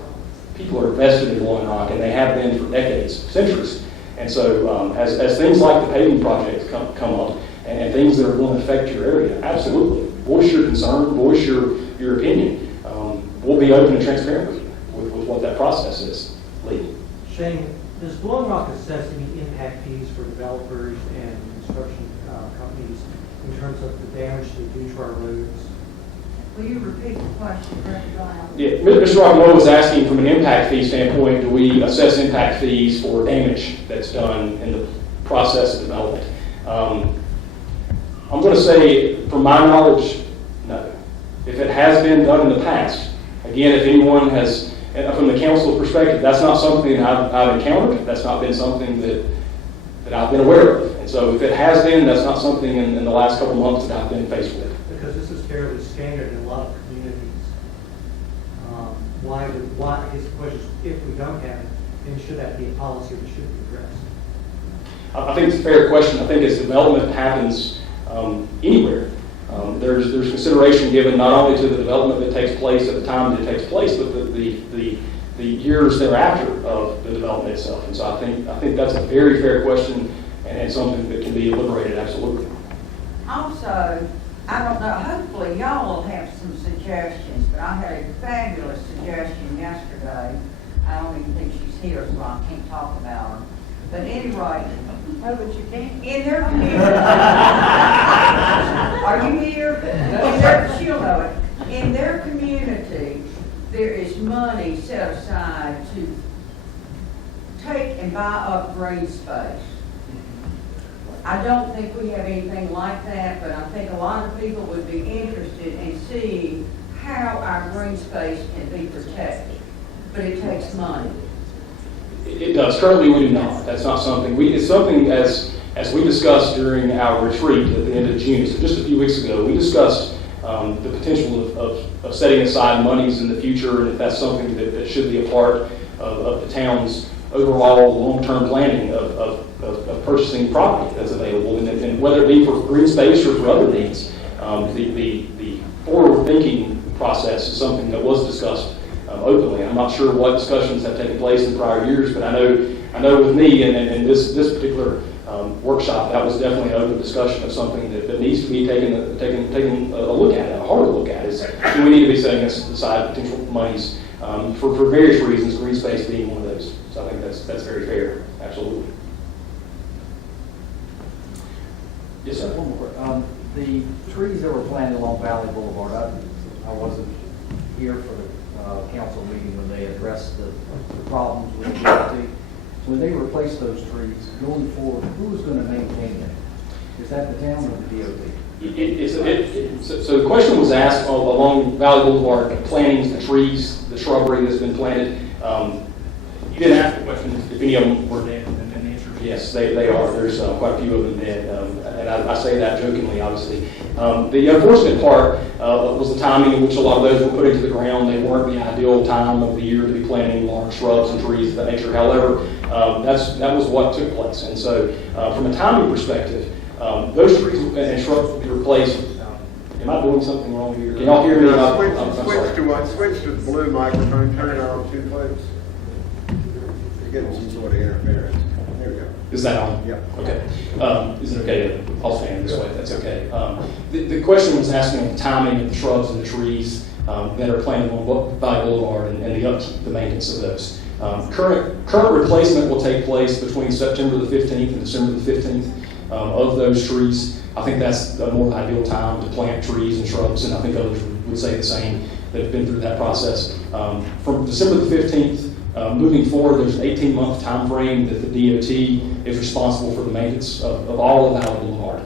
People are vested in Blowing Rock, and they have been for decades, centuries. And so as things like the paving projects come up and things that are going to affect your area, absolutely, voice your concern, voice your opinion. We'll be open and transparent with what that process is. Lee? Shane, does Blowing Rock assess any impact fees for developers and construction companies in terms of the damage they do to our roads? Will you repeat the question, Director Brown? Yeah, Mr. Rockwell was asking from an impact fee standpoint, do we assess impact fees for damage that's done in the process of development? I'm going to say, from my knowledge, no. If it has been done in the past, again, if anyone has, from the council perspective, that's not something I've encountered. That's not been something that I've been aware of. And so if it has been, that's not something in the last couple months that I've been faced with. Because this is fairly standard in a lot of communities. Why, I guess the question is, if we don't have it, then should that be a policy that should be addressed? I think it's a fair question. I think as development happens anywhere, there's consideration given not only to the development that takes place at the time that it takes place, but the years thereafter of the development itself. And so I think that's a very fair question, and something that can be liberated, absolutely. Also, I don't know, hopefully y'all will have some suggestions, but I had a fabulous suggestion yesterday. I don't even think she's here, so I can't talk about her. But anyway, Oh, but you can't. in their community. Are you here? She'll know it. In their community, there is money set aside to take and buy up green space. I don't think we have anything like that, but I think a lot of people would be interested in seeing how our green space can be protected. But it takes money. It does. Currently, we do not. That's not something, it's something as we discussed during our retreat at the end of June, so just a few weeks ago, we discussed the potential of setting aside monies in the future, and if that's something that should be a part of the town's overall long-term planning of purchasing property that's available, and whether it be for green space or for other needs. The forward-thinking process is something that was discussed openly. I'm not sure what discussions have taken place in prior years, but I know with me and this particular workshop, that was definitely an open discussion of something that needs to be taken a look at, a hard look at. Do we need to be setting aside potential monies for various reasons, green space being one of those. So I think that's very fair, absolutely. Yes, sir. One more. The trees that were planted along Valley Boulevard, I wasn't here for the council meeting when they addressed the problems with the DOT. So when they replace those trees, going forward, who's going to maintain them? Is that the town or the DOT? So the question was asked along Valley Boulevard, plantings, the trees, the shrubbery that's been planted. You didn't ask the question if any of them were dead, and the answer is yes, they are. There's quite a few of them dead, and I say that jokingly, obviously. The unfortunate part was the timing in which a lot of those were put into the ground. They weren't the ideal time of the year to be planting large shrubs and trees of that nature. However, that was what took place, and so from a timing perspective, those trees and shrubs will be replaced. Am I doing something wrong here? Can y'all hear me? Switch to the blue microphone, turn it on 2 clicks. You're getting some sort of interference. There we go. Is that on? Yeah. Okay. Is it okay to, I'll stand this way, that's okay. The question was asking the timing of the shrubs and the trees that are planted on Valley Boulevard and the upkeep, the maintenance of those. Current replacement will take place between September the 15th and December the 15th of those trees. I think that's a more ideal time to plant trees and shrubs, and I think others would say the same that have been through that process. From December the 15th, moving forward, there's an 18-month time frame that the DOT is responsible for the maintenance of all of Valley Boulevard.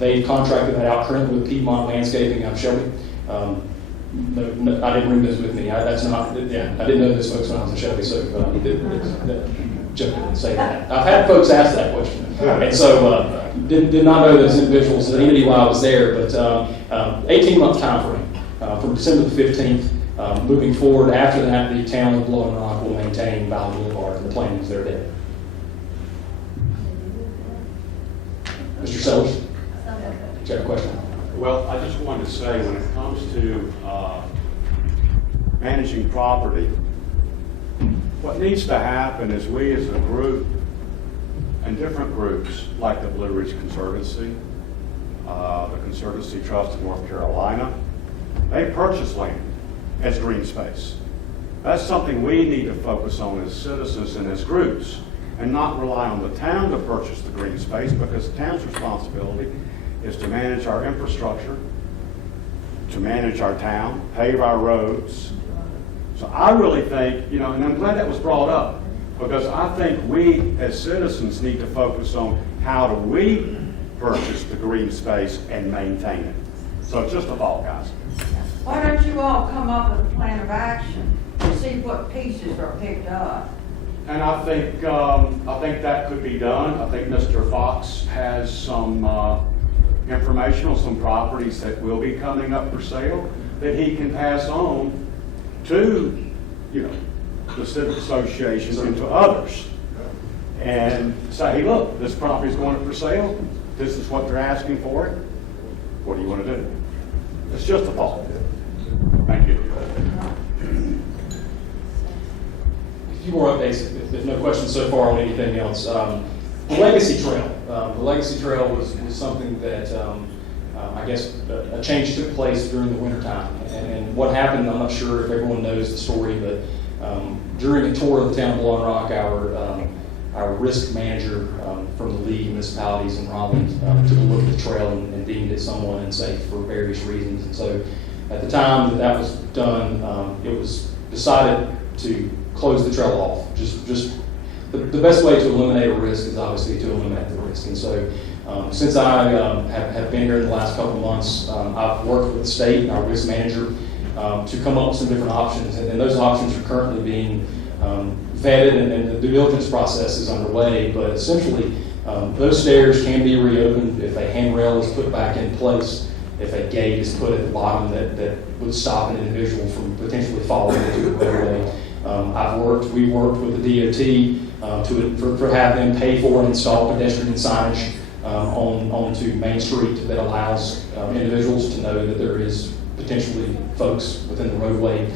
They've contracted that out currently with Piedmont Landscaping out of Shelby. No, I didn't bring this with me. I didn't know this folks when I was in Shelby, so Jeff didn't say that. I've had folks ask that question, and so did not know those individuals at entity while I was there, but 18-month time frame from December the 15th. Moving forward, after that, the town of Blowing Rock will maintain Valley Boulevard and the plantings that are there. Mr. Sellers, do you have a question? Well, I just wanted to say, when it comes to managing property, what needs to happen is we as a group and different groups, like the Blue Ridge Conservancy, the Conservancy Trust of North Carolina, they purchase land as green space. That's something we need to focus on as citizens and as groups, and not rely on the town to purchase the green space, because the town's responsibility is to manage our infrastructure, to manage our town, pave our roads. So I really think, and I'm glad that was brought up, because I think we as citizens need to focus on how do we purchase the green space and maintain it. So just a thought, guys. Why don't you all come up with a plan of action and see what pieces are picked up? And I think that could be done. I think Mr. Fox has some information on some properties that will be coming up for sale that he can pass on to, the Civic Association and to others. And say, hey, look, this property is going up for sale. This is what they're asking for it. What do you want to do? It's just a thought. Thank you. A few more updates, if no questions so far on anything else. Legacy Trail, the Legacy Trail was something that, I guess, a change took place during the wintertime. And what happened, I'm not sure if everyone knows the story, but during a tour of the town of Blowing Rock, our risk manager from the league of municipalities in Raleigh took a look at the trail and deemed it somewhat unsafe for various reasons. And so at the time that was done, it was decided to close the trail off. Just the best way to eliminate a risk is obviously to eliminate the risk. And so since I have been here in the last couple of months, I've worked with the state and our risk manager to come up with some different options. And those options are currently being vetted, and the due diligence process is underway. But essentially, those stairs can be reopened if a handrail is put back in place, if a gate is put at the bottom that would stop an individual from potentially falling into the roadway. We worked with the DOT to have them pay for and install pedestrian signage onto Main Street that allows individuals to know that there is potentially folks within the roadway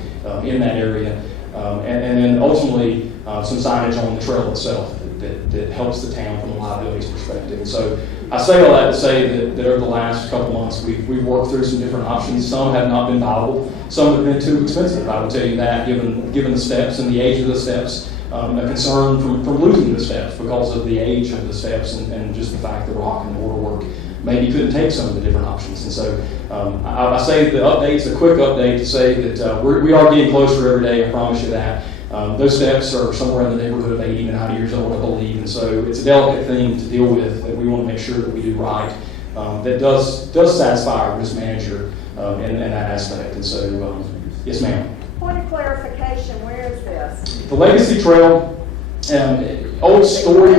in that area. And then ultimately some signage on the trail itself that helps the town from a liabilities perspective. And so I say all that to say that over the last couple months we've worked through some different options. Some have not been viable. Some have been too expensive. I will tell you that, given the steps and the age of the steps. A concern from losing the steps because of the age of the steps and just the fact that rock and mortar work maybe couldn't take some of the different options. And so I say the update's a quick update to say that we are getting closer every day, I promise you that. Those steps are somewhere in the neighborhood of 80 to 90 years old, I believe, and so it's a delicate thing to deal with, and we want to make sure that we do right. That does satisfy our risk manager in that aspect. And so, yes, ma'am. Point of clarification, where is this? The Legacy Trail, old story.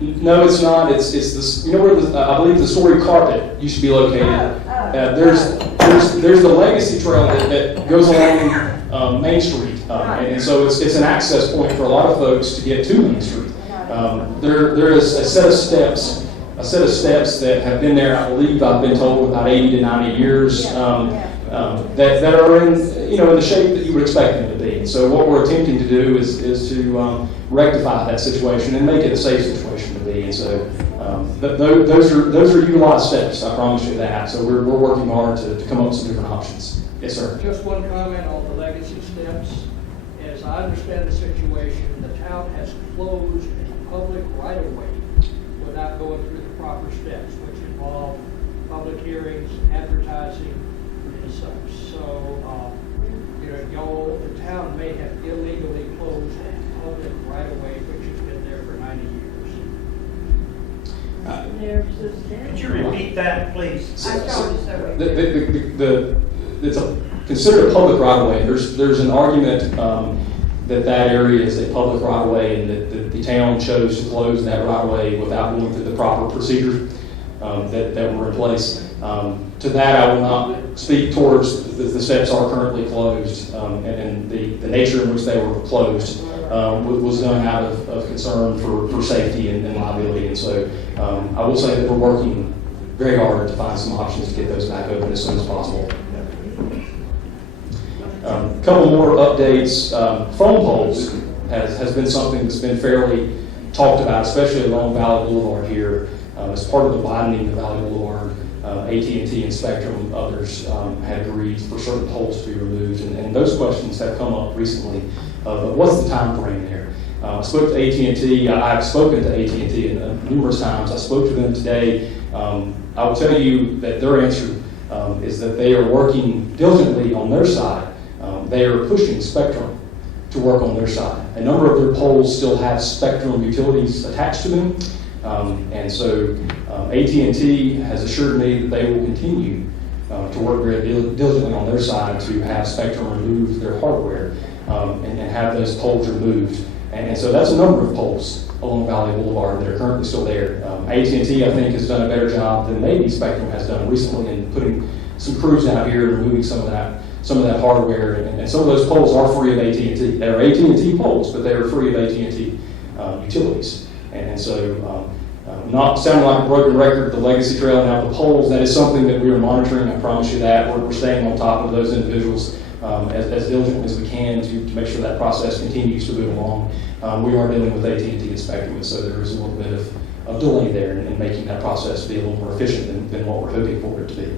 No, it's not. It's this. You know where I believe the Story Carpet used to be located. There's the Legacy Trail that goes along Main Street, and so it's an access point for a lot of folks to get to Main Street. There is a set of steps that have been there. I believe I've been told about 80 to 90 years. That are in the shape that you would expect them to be. And so what we're attempting to do is to rectify that situation and make it a safe situation to be. And so those are utilized steps. I promise you that. So we're working hard to come up with some different options. Yes, sir. Just one comment on the Legacy steps. As I understand the situation, the town has closed a public right-of-way without going through the proper steps, which involve public hearings, advertising, and such. So, the town may have illegally closed a public right-of-way which has been there for 90 years. Could you repeat that, please? It's considered a public right-of-way. There's an argument that area is a public right-of-way, and that the town chose to close that right-of-way without going through the proper procedures that were in place. To that, I will not speak towards the steps are currently closed, and the nature in which they were closed was done out of concern for safety and liability. And so I will say that we're working very hard to find some options to get those back open as soon as possible. A couple more updates. Phone poles has been something that's been fairly talked about, especially along Valley Boulevard here. As part of the widening of Valley Boulevard, AT&T and Spectrum, others had agreed for certain poles to be removed, and those questions have come up recently. But what's the time frame there? I spoke to AT&T. I've spoken to AT&T numerous times. I spoke to them today. I will tell you that their answer is that they are working diligently on their side. They are pushing Spectrum to work on their side. A number of their poles still have Spectrum utilities attached to them. And so AT&T has assured me that they will continue to work very diligently on their side to have Spectrum remove their hardware and have those poles removed. And so that's a number of poles along Valley Boulevard that are currently still there. AT&T, I think, has done a better job than maybe Spectrum has done recently in putting some crews out here and removing some of that hardware. And some of those poles are free of AT&T. They're AT&T poles, but they are free of AT&T utilities. And so, not sounding like a broken record, the Legacy Trail, now the poles, that is something that we are monitoring. I promise you that. We're staying on top of those individuals as diligently as we can to make sure that process continues to move along. We are dealing with AT&T and Spectrum, so there is a little bit delay there and making that process be a little more efficient than what we're hoping for it to be.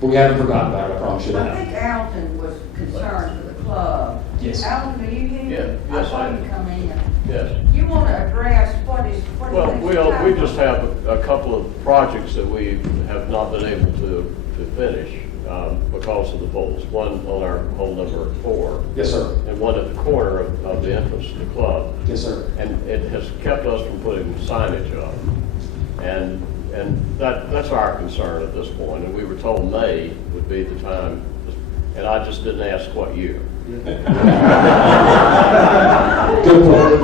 But we haven't forgotten about it, I promise you I that. think Alton was concerned for the club. Yes. Alton, are you here? Yeah, yes, I saw I you am. come in. Yes. You want to address what is Well, we just have a couple of projects that we have not been able to finish because of the poles. One on our hole number 4. Yes, sir. And one at the corner of the entrance to the club. Yes, sir. And it has kept us from putting signage up. And that's our concern at this point. And we were told May would be the time, and I just didn't ask what year. Good point.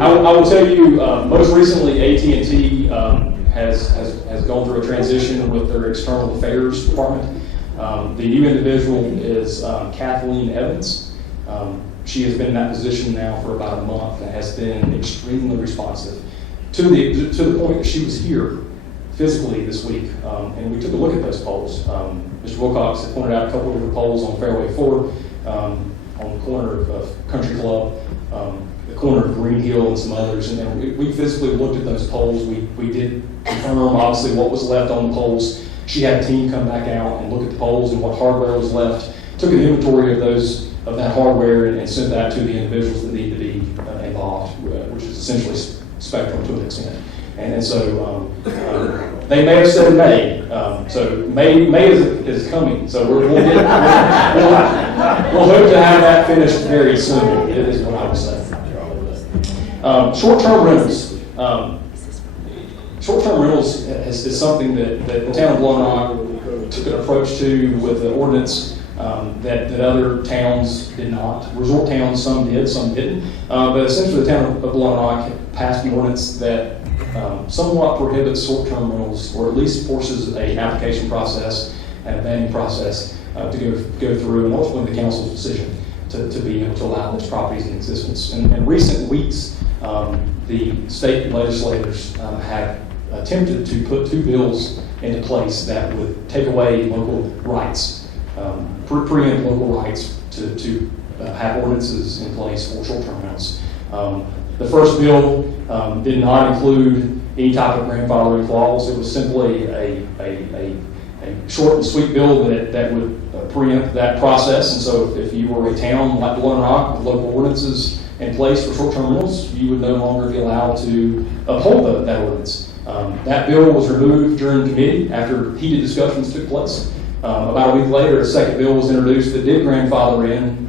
I will tell you, most recently, AT&T has gone through a transition with their external affairs department. The new individual is Kathleen Evans. She has been in that position now for about a month and has been extremely responsive to the point that she was here physically this week, and we took a look at those poles. Mr. Wilcox had pointed out a couple of different poles on Fairway 4, on the corner of Country Club, the corner of Green Hill, and some others. And then we physically looked at those poles. We did confirm, obviously, what was left on the poles. She had a team come back out and look at the poles and what hardware was left, took an inventory of that hardware and sent that to the individuals that need to be involved, which is essentially Spectrum to an extent. And so they may have said May. So May is coming. So we'll hope to have that finished very soon. It is what I would say. Short-term rentals. Short-term rentals is something that the town of Blowing Rock took an approach to with the ordinance that other towns did not. Resort towns, some did, some didn't. But essentially, the town of Blowing Rock passed an ordinance that somewhat prohibits short-term rentals, or at least forces an application process and a banning process to go through, and ultimately the council's decision to be able to allow those properties in existence. In recent weeks, the state legislators have attempted to put 2 bills into place that would take away local rights, preempt local rights to have ordinances in place for short-term rentals. The first bill did not include any type of grandfathering clause. It was simply a short and sweet bill that would preempt that process. And so if you were a town like Blowing Rock with local ordinances in place for short-term rentals, you would no longer be allowed to uphold that ordinance. That bill was removed during committee after heated discussions took place. About a week later, a second bill was introduced that did grandfather in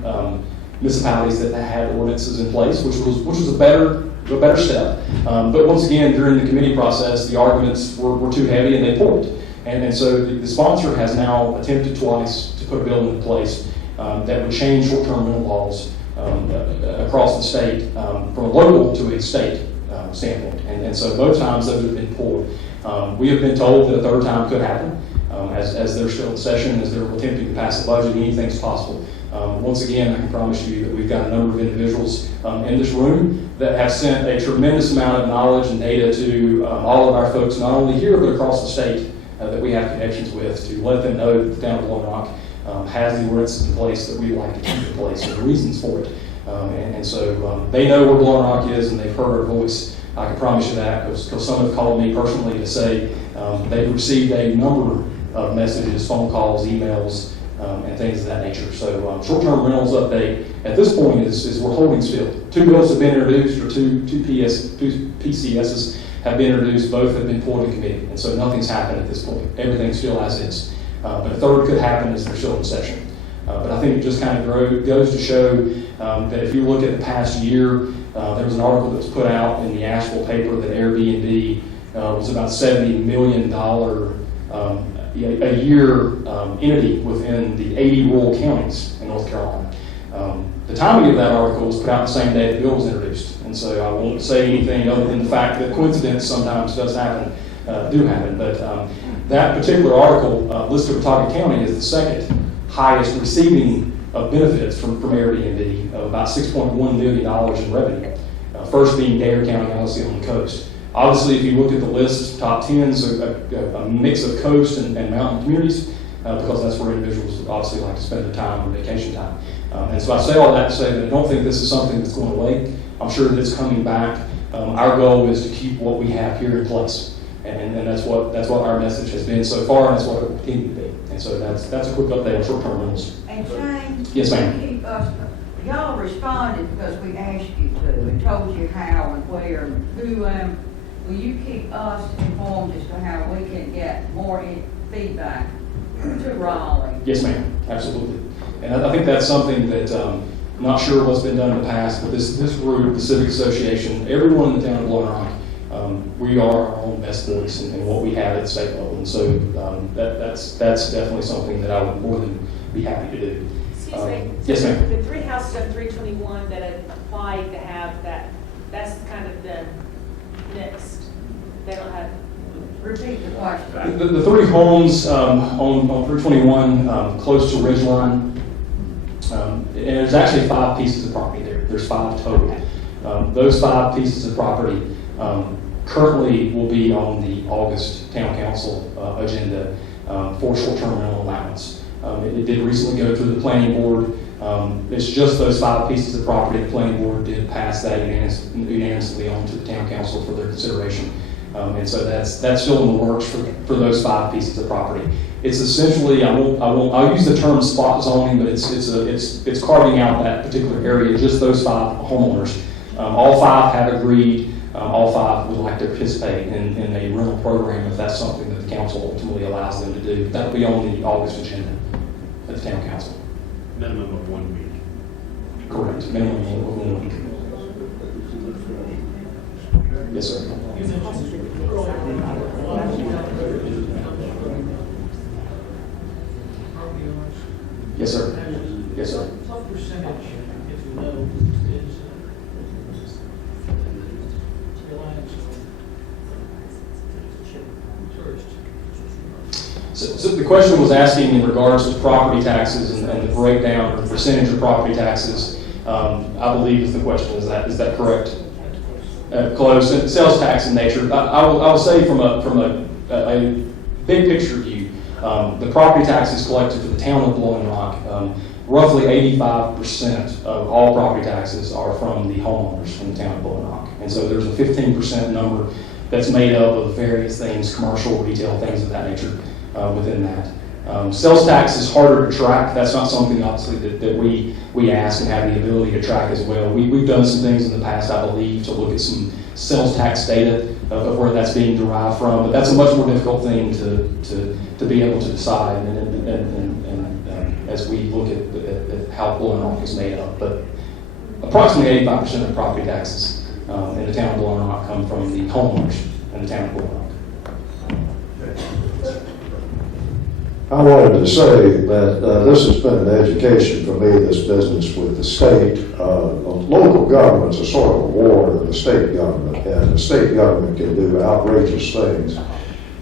municipalities that had ordinances in place, which was a better step. But once again, during the committee process, the arguments were too heavy and they pulled. And so the sponsor has now attempted twice to put a bill into place that would change short-term rental laws across the state from a local to a state standpoint. And so both times those have been pulled. We have been told that a third time could happen. As they're still in session, as they're attempting to pass the budget, anything's possible. Once again, I can promise you that we've got a number of individuals in this room that have sent a tremendous amount of knowledge and data to all of our folks, not only here, but across the state that we have connections with, to let them know that the town of Blowing Rock has the ordinances in place that we like to keep in place and the reasons for it. And so they know where Blowing Rock is and they've heard our voice. I can promise you that because some have called me personally to say they've received a number of messages, phone calls, emails, and things of that nature. So short-term rentals update at this point is we're holding still. 2 bills have been introduced, or two PCSs have been introduced. Both have been pulled in committee, and so nothing's happened at this point. Everything's still as is. But a third could happen as they're still in session. But I think it just kind of goes to show that if you look at the past year, there was an article that was put out in the Asheville paper that Airbnb was about $70 million a year entity within the 80 rural counties in North Carolina. The timing of that article was put out the same day the bill was introduced, and so I won't say anything other than the fact that coincidence sometimes does happen, do happen. But that particular article listed Watauga County as the second highest receiving of benefits from Airbnb, of about $6.1 million in revenue. First being Dare County, obviously on the coast. Obviously, if you look at the list, top 10's a mix of coast and mountain communities, because that's where individuals obviously like to spend their time or vacation time. And so I say all that to say that I don't think this is something that's going away. I'm sure that it's coming back. Our goal is to keep what we have here in place. And that's what our message has been so far, and that's what it will continue to be. And so that's a quick update on short-term rentals. And James? Yes, ma'am. Keep us, y'all responded because we asked you to and told you how and where and who, will you keep us informed as to how we can get more feedback to Raleigh? Yes, ma'am, absolutely. And I think that's something that, I'm not sure what's been done in the past, but this group, the Civic Association, everyone in the town of Blowing Rock, we are our own best voice in what we have at the state level. And so that's definitely something that I would more than be happy to do. Excuse me. Yes, ma'am. The 3 houses on 321 that have applied to have that, that's kind of been mixed. They don't have. Repeat the question. The 3 homes on 321 close to Ridgeline, and there's actually 5 pieces of property there. There's 5 total. Those 5 pieces of property currently will be on the August Town Council agenda for short-term rental allowance. It did recently go through the planning board. It's just those 5 pieces of property. The planning board did pass that unanimously on to the Town Council for their consideration. And so that's still in the works for those 5 pieces of property. It's essentially, I'll use the term spot zoning, but it's carving out that particular area, just those 5 homeowners. All 5 have agreed, all 5 would like to participate in a rental program if that's something that the council ultimately allows them to do. That'll be on the August agenda at the Town Council. Minimum of 1 week. Correct, minimum of 1 week. Yes, sir. Yes, sir. Yes, sir. What percentage, if you know, is reliance on tourists? So the question was asking in regards to property taxes and the breakdown or the percentage of property taxes. I believe is the question. Is that correct? Close. And sales tax in nature. I will say from a big picture view, the property taxes collected for the town of Blowing Rock, roughly 85% of all property taxes are from the homeowners from the town of Blowing Rock. And so there's a 15% number that's made up of various things, commercial, retail, things of that nature within that. Sales tax is harder to track. That's not something obviously that we ask and have the ability to track as well. We've done some things in the past, I believe, to look at some sales tax data of where that's being derived from, but that's a much more difficult thing to be able to decide and as we look at how Blowing Rock is made up. But approximately 85% of property taxes in the town of Blowing Rock come from the homeowners in the town of Blowing Rock. I wanted to say that this has been an education for me, this business with the state. Local government's a sort of a ward of the state government, and the state government can do outrageous things.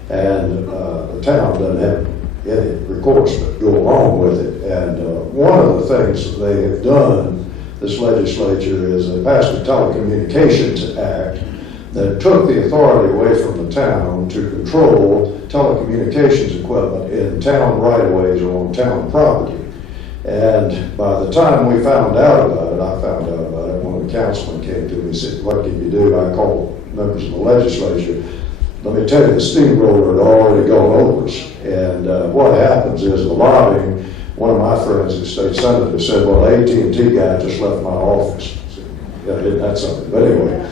And the town doesn't have any recourse but go along with it. And one of the things they have done, this legislature, is they passed the Telecommunications Act that took the authority away from the town to control telecommunications equipment in town right-of-ways or on town property. And by the time we found out about it, I found out about it, one of the councilmen came to me and said, "What can you do?" I called members of the legislature. Let me tell you, the steamroller had already gone over us. And what happens is the lobbying, one of my friends, the state senator, said, "Well, the AT&T guy just left my office." Yeah, isn't that something? But anyway,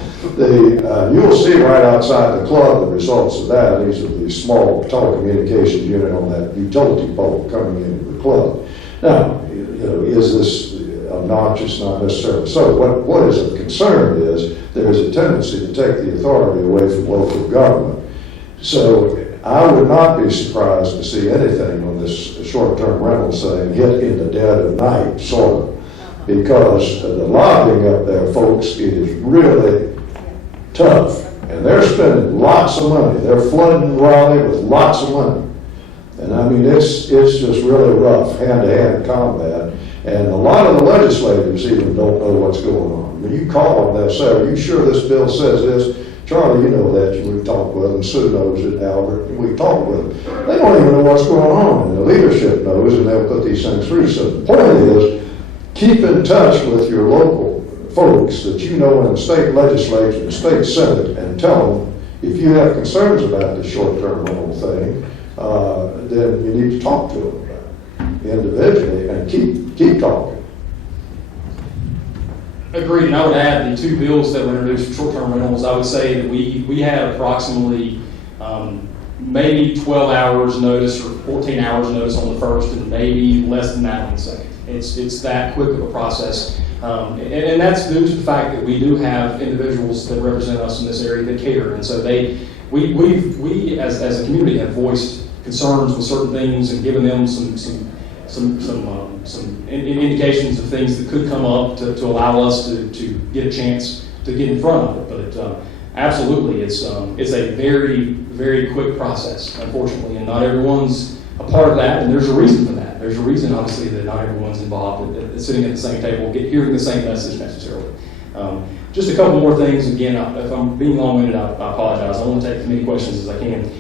you'll see right outside the club the results of that. These are the small telecommunications unit on that utility pole coming into the club. Now, is this obnoxious? Not necessarily. So what is of concern is there is a tendency to take the authority away from local government. So I would not be surprised to see anything on this short-term rental saying hit in the dead of night, sort of. Because the lobbying up there, folks, is really tough. And they're spending lots of money. They're flooding Raleigh with lots of money. And I mean, it's just really rough, hand-to-hand combat. And a lot of the legislators even don't know what's going on. When you call them, they'll say, "Are you sure this bill says this?" "Charlie, you know that. We've talked with them. Sue knows it, Albert. We've talked with them." They don't even know what's going on. And the leadership knows, and they'll put these things through. So the point is, keep in touch with your local folks that you know in the state legislature, the state senate, and tell them, if you have concerns about this short-term rental thing, then you need to talk to them about it individually and keep talking. Agreed, and I would add the two bills that were introduced for short-term rentals. I would say that we had approximately maybe 12 hours notice or 14 hours notice on the first, and maybe less than that on the second. It's that quick of a process, and that's due to the fact that we do have individuals that represent us in this area that care, and so we as a community have voiced concerns with certain things and given them some indications of things that could come up to allow us to get a chance to get in front of it. But absolutely, it's a very, very quick process, unfortunately, and not everyone's a part of that, and there's a reason for that. There's a reason, obviously, that not everyone's involved, sitting at the same table, hearing the same message necessarily. Just a couple more things. Again, if I'm being long-winded, I apologize. I want to take as many questions as I can.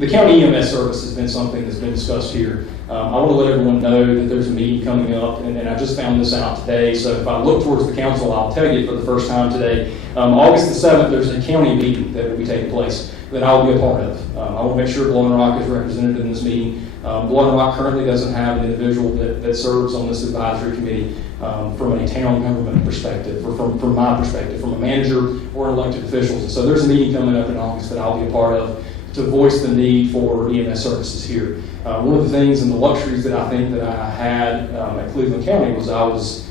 The county EMS service has been something that's been discussed here. I want to let everyone know that there's a meeting coming up, and I just found this out today, so if I look towards the council, I'll tell you for the first time today. August the 7th, there's a county meeting that will be taking place that I'll be a part of. I want to make sure Blowing Rock is represented in this meeting. Blowing Rock currently doesn't have an individual that serves on this advisory committee from a town government perspective, or from my perspective, from a manager or elected officials. And so there's a meeting coming up in August that I'll be a part of to voice the need for EMS services here. One of the things and the luxuries that I think that I had at Cleveland County was I was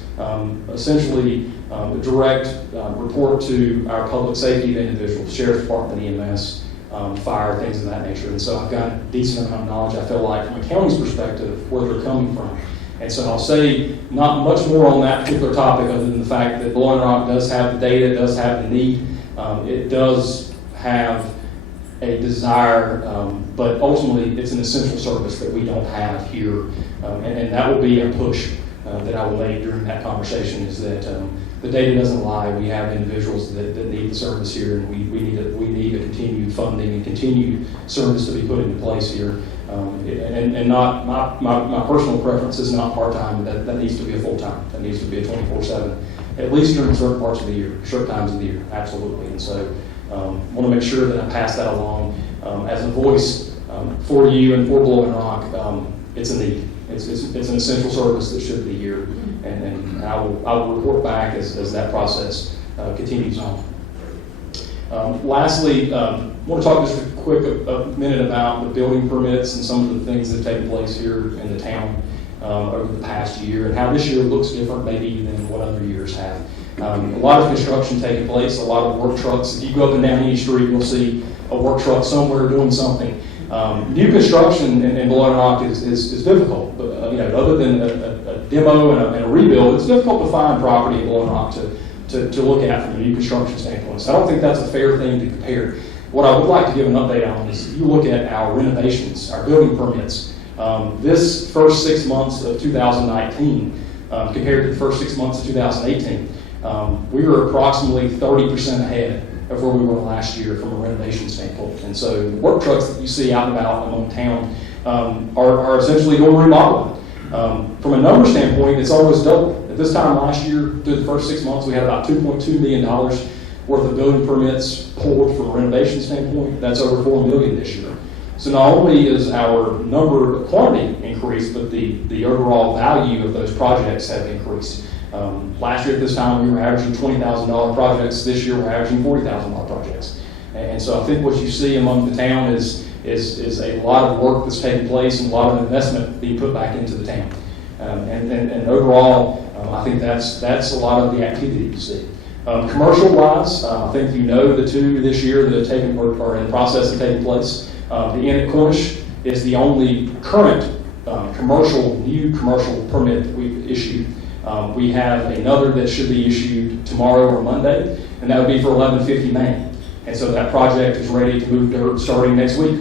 essentially a direct report to our public safety individuals, sheriff's department, EMS, fire, things of that nature. And so I've got a decent amount of knowledge, I feel like, from a county's perspective, where they're coming from. And so I'll say not much more on that particular topic other than the fact that Blowing Rock does have the data, does have the need. It does have a desire, but ultimately it's an essential service that we don't have here. And that will be a push that I will make during that conversation, is that the data doesn't lie. We have individuals that need the service here, and we need a continued funding and continued service to be put into place here. And not my personal preference is not part-time. That needs to be a full-time. That needs to be a 24/7, at least during certain parts of the year, certain times of the year, absolutely. And so want to make sure that I pass that along as a voice for you and for Blowing Rock. It's a need. It's an essential service that should be here, and I will report back as that process continues on. Lastly, I want to talk just a minute about the building permits and some of the things that have taken place here in the town over the past year, and how this year looks different maybe than what other years have. A lot of construction taking place, a lot of work trucks. If you go up and down any street, you'll see a work truck somewhere doing something. New construction in Blowing Rock is difficult, but other than a demo and a rebuild, it's difficult to find property in Blowing Rock to look at from a new construction standpoint. So I don't think that's a fair thing to compare. What I would like to give an update on is you look at our renovations, our building permits. This first 6 months of 2019 compared to the first 6 months of 2018, we were approximately 30% ahead of where we were last year from a renovation standpoint. And so the work trucks that you see out and about among town are essentially doing remodeling. From a number standpoint, it's almost double. At this time last year, through the first 6 months, we had about $2.2 million worth of building permits pulled from a renovation standpoint. That's over $4 million this year. So not only is our number quantity increased, but the overall value of those projects have increased. Last year at this time, we were averaging $20,000 projects. This year, we're averaging $40,000 projects. And so I think what you see among the town is a lot of work that's taking place and a lot of investment being put back into the town. And overall, I think that's a lot of the activity you see. Commercial-wise, I think you know the two this year that have taken or are in the process of taking place. The Inn at Cornish is the only current new commercial permit that we've issued. We have another that should be issued tomorrow or Monday, and that would be for 1150 Main. And so that project is ready to move dirt starting next week.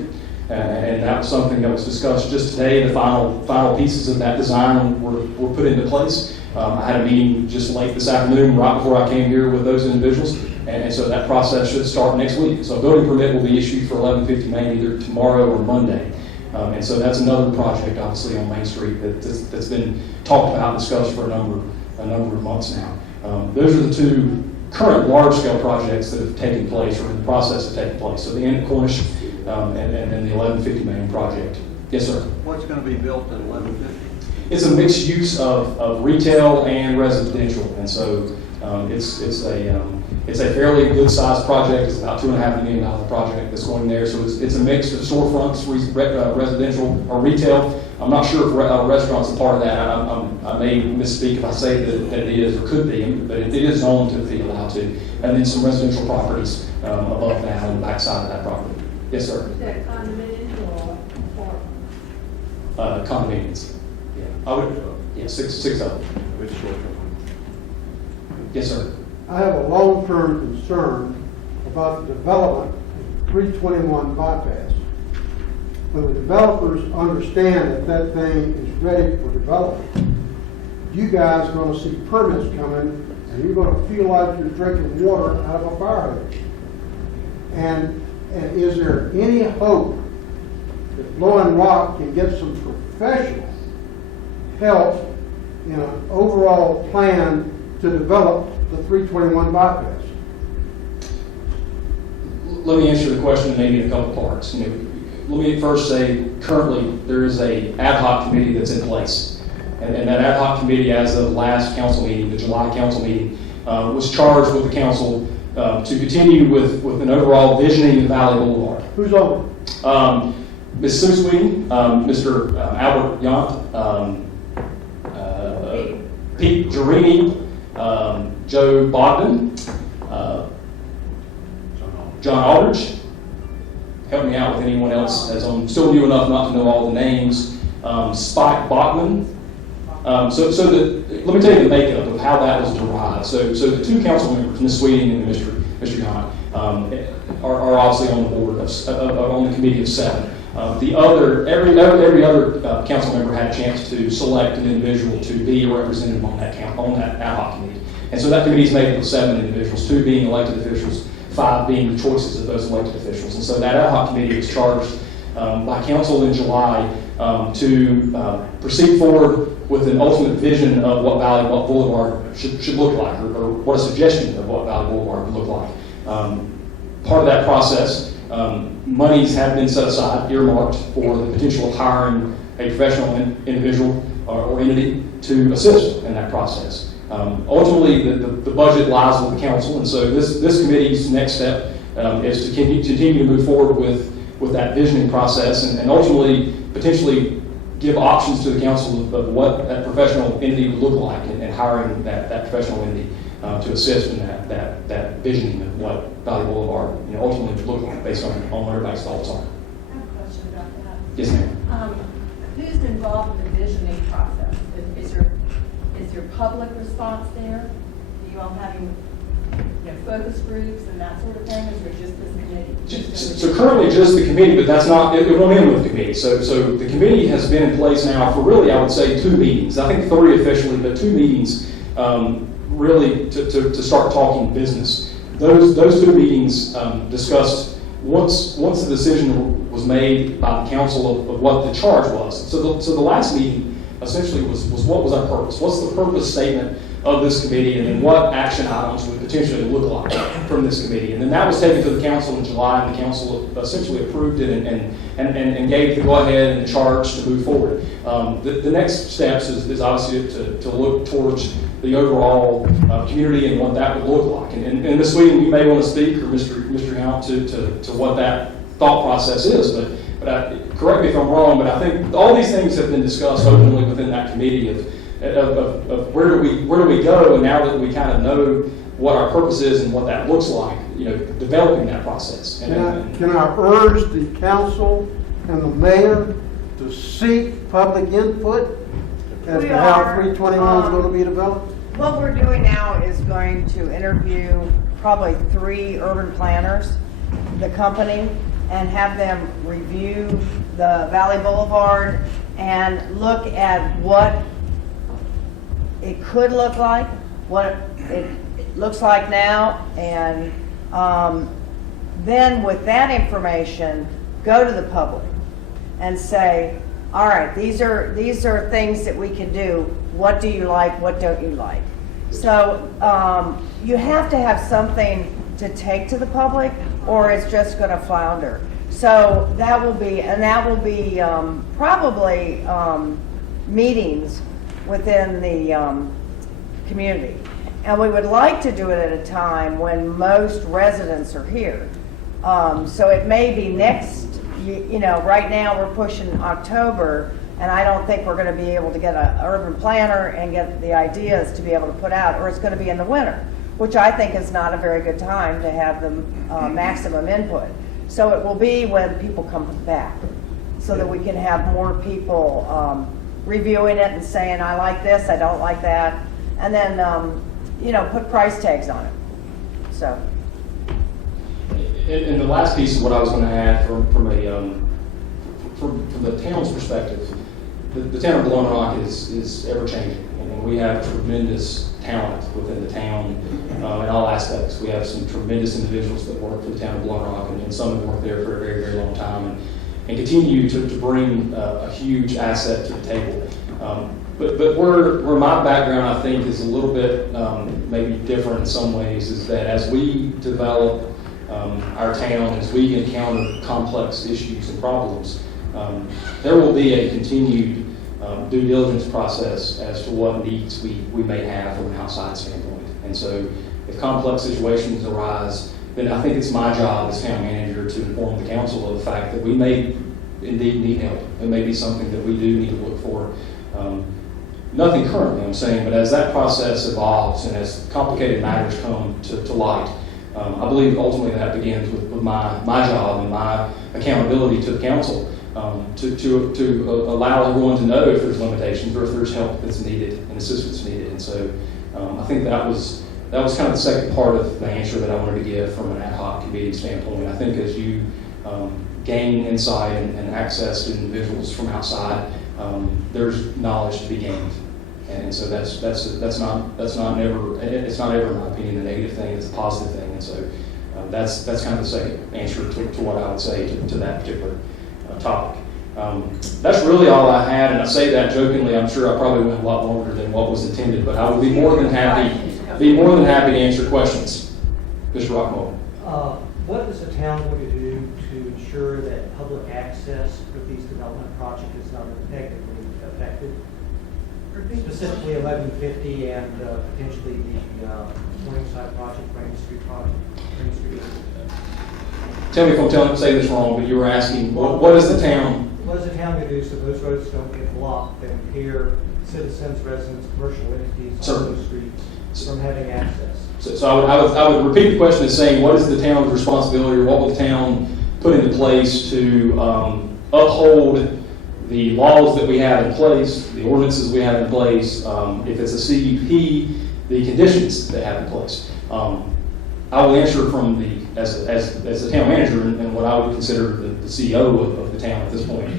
And that was something that was discussed just today. The final pieces of that design were put into place. I had a meeting just late this afternoon, right before I came here with those individuals. And so that process should start next week. So a building permit will be issued for 1150 Main either tomorrow or Monday. And so that's another project, obviously, on Main Street that's been talked about and discussed for a number of months now. Those are the two current large-scale projects that have taken place or in the process of taking place. So the Inn Cornish and the 1150 Main project. Yes, sir. What's going to be built at 1150? It's a mixed use of retail and residential, and so it's a fairly good sized project. It's about $2.5 million project that's going there. So it's a mix of storefronts, residential or retail. I'm not sure if restaurants are part of that. I may misspeak if I say that it is or could be, but it is zoned to be allowed to. And then some residential properties above that on the backside of that property. Yes, sir. Is that condominium or Condominiums. Yeah, I would. Yeah, six of them. Yes, sir. I have a long-term concern about the development of 321 bypass. When the developers understand that that thing is ready for development, you guys are going to see permits coming, and you're going to feel like you're drinking water out of a fire hydrant. And is there any hope that Blowing Rock can get some professional help in an overall plan to develop the 321 bypass? Let me answer the question maybe in a couple parts. Let me first say, currently, there is a ad hoc committee that's in place. And that ad hoc committee, as of last council meeting, the July council meeting, was charged with the council to continue with an overall visioning of Valley Boulevard. Who's on? Ms. Sue Sweeney, Mr. Albert Yount, Pete Gerini, Joe Bogdan, John Aldridge. Help me out with anyone else, as I'm still new enough not to know all the names. Spike Bachman. Let me tell you the makeup of how that was derived. So the two council members, Ms. Sweeney and Mr. Yount, are obviously on the board on the committee of 7. Every other council member had a chance to select an individual to be a representative on that ad hoc committee. And so that committee is made up of 7 individuals, 2 being elected officials, 5 being the choices of those elected officials. And so that ad hoc committee was charged by council in July to proceed forward with an ultimate vision of what Valley Boulevard should look like, or what a suggestion of what Valley Boulevard would look like. Part of that process, monies have been set aside, earmarked, for the potential of hiring a professional individual or entity to assist in that process. Ultimately, the budget lies with the council, and so this committee's next step is to continue to move forward with that visioning process, and ultimately potentially give options to the council of what that professional entity would look like, and hiring that professional entity to assist in that visioning of what Valley Boulevard ultimately would look like based on what everybody's thoughts are. I have a question about that. Yes, ma'am. Who's involved in the visioning process? Is there public response there? Do you all having focus groups and that sort of thing, or is it just this committee? So currently just the committee, but that's not, it won't end with the committee. So the committee has been in place now for really, I would say, 2 meetings. I think 3 officially, but 2 meetings really to start talking business. Those 2 meetings discussed, once the decision was made by the council of what the charge was. So the last meeting essentially was what was our purpose? What's the purpose statement of this committee, and then what action items would potentially look like from this committee? And then that was taken to the council in July, and the council essentially approved it and gave the go-ahead and the charge to move forward. The next steps is obviously to look towards the overall community and what that would look like. And Ms. Sweden, you may want to speak, or Mr. Yount, to what that thought process is, but correct me if I'm wrong, but I think all these things have been discussed openly within that committee of where do we go, and now that we kind of know what our purpose is and what that looks like, developing that process. Can I urge the council and the mayor to seek public input as to how 321 is going to be developed? What we're doing now is going to interview probably 3 urban planners, the company, and have them review the Valley Boulevard and look at what it could look like, what it looks like now, and then with that information, go to the public and say, all right, these are things that we can do. What do you like? What don't you like? So you have to have something to take to the public, or it's just going to flounder. So that will be, probably meetings within the community. And we would like to do it at a time when most residents are here. So it may be next, right now we're pushing October, and I don't think we're going to be able to get an urban planner and get the ideas to be able to put out, or it's going to be in the winter, which I think is not a very good time to have the maximum input. So it will be when people come back, so that we can have more people reviewing it and saying, I like this, I don't like that, and then, put price tags on it. So. And the last piece of what I was going to add from the town's perspective, the town of Blowing Rock is ever changing, and we have tremendous talent within the town in all aspects. We have some tremendous individuals that work for the town of Blowing Rock, and some have worked there for a very, very long time, and continue to bring a huge asset to the table. But where my background, I think, is a little bit maybe different in some ways, is that as we develop our town, as we encounter complex issues and problems, there will be a continued due diligence process as to what needs we may have from an outside standpoint. And so if complex situations arise, then I think it's my job as town manager to inform the council of the fact that we may indeed need help. It may be something that we do need to look for. Nothing currently, I'm saying, but as that process evolves and as complicated matters come to light, I believe ultimately that begins with my job and my accountability to the council to allow everyone to know if there's limitations or if there's help that's needed and assistance needed. And so I think that was kind of the second part of the answer that I wanted to give from an ad hoc committee standpoint. I think as you gain insight and access to individuals from outside, there's knowledge to be gained. And so it's not ever, in my opinion, a negative thing. It's a positive thing. And so that's kind of the second answer to what I would say to that particular topic. That's really all I had, and I say that jokingly. I'm sure I probably went a lot longer than what was intended, but I would be more than happy to answer questions. Mr. Rockmore. What is the town going to do to ensure that public access for these development projects is not negatively affected? Specifically 1150 and potentially the Morningside project, Rain Street project, Rain Street. Tell me if I'm saying this wrong, but you were asking, what is the town? What is the town going to do so those roads don't get blocked and impair citizens, residents, commercial entities on those streets from having access? So I would repeat the question as saying, what is the town's responsibility, or what will the town put into place to uphold the laws that we have in place, the ordinances we have in place, if it's a CUP, the conditions that have in place? I will answer from as the town manager and what I would consider the CEO of the town at this point.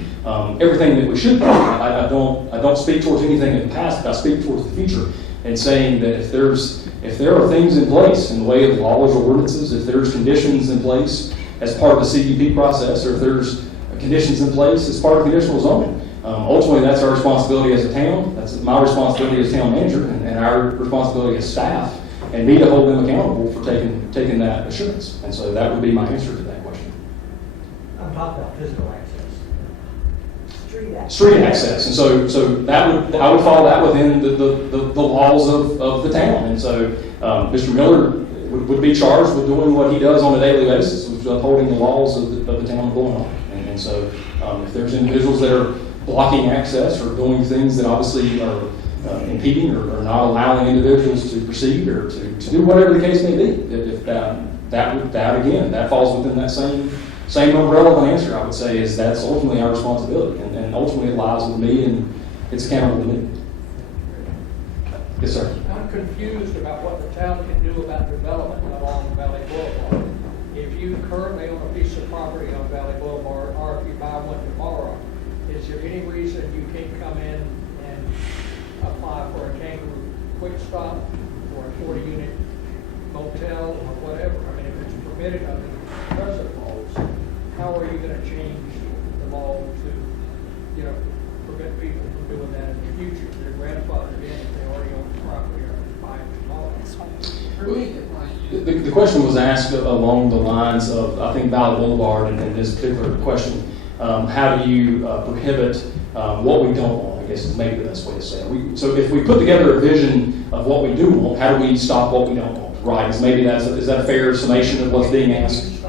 Everything that we should do. I don't speak towards anything in the past, but I speak towards the future, and saying that if there are things in place in the way of laws or ordinances, if there's conditions in place as part of the CUP process, or if there's conditions in place as part of conditional zoning, ultimately that's our responsibility as a town. That's my responsibility as town manager, and our responsibility as staff, and me to hold them accountable for taking that assurance. And so that would be my answer to that question. I'm talking about physical access. Street access. And so I would follow that within the laws of the town. And so Mr. Miller would be charged with doing what he does on a daily basis, which is upholding the laws of the town of Blowing Rock. And so if there's individuals that are blocking access or doing things that obviously are impeding or not allowing individuals to proceed or to do whatever the case may be, if that falls within that same umbrella of an answer, I would say, is that's ultimately our responsibility, and ultimately it lies with me, and it's accountable to me. Yes, sir. I'm confused about what the town can do about development along Valley Boulevard. If you currently own a piece of property on Valley Boulevard, or if you buy one tomorrow, is there any reason you can't come in and apply for a kangaroo quick stop or a 40-unit motel or whatever? I mean, if it's permitted under the present laws, how are you going to change the law to, prevent people from doing that in the future? They're grandfathered in if they already own the property or Repeat the question. The question was asked along the lines of, I think, Valley Boulevard, and this particular question, how do you prohibit what we don't want, I guess is maybe the best way to say it. So if we put together a vision of what we do want, how do we stop what we don't want, right? Is that a fair summation of what's being asked?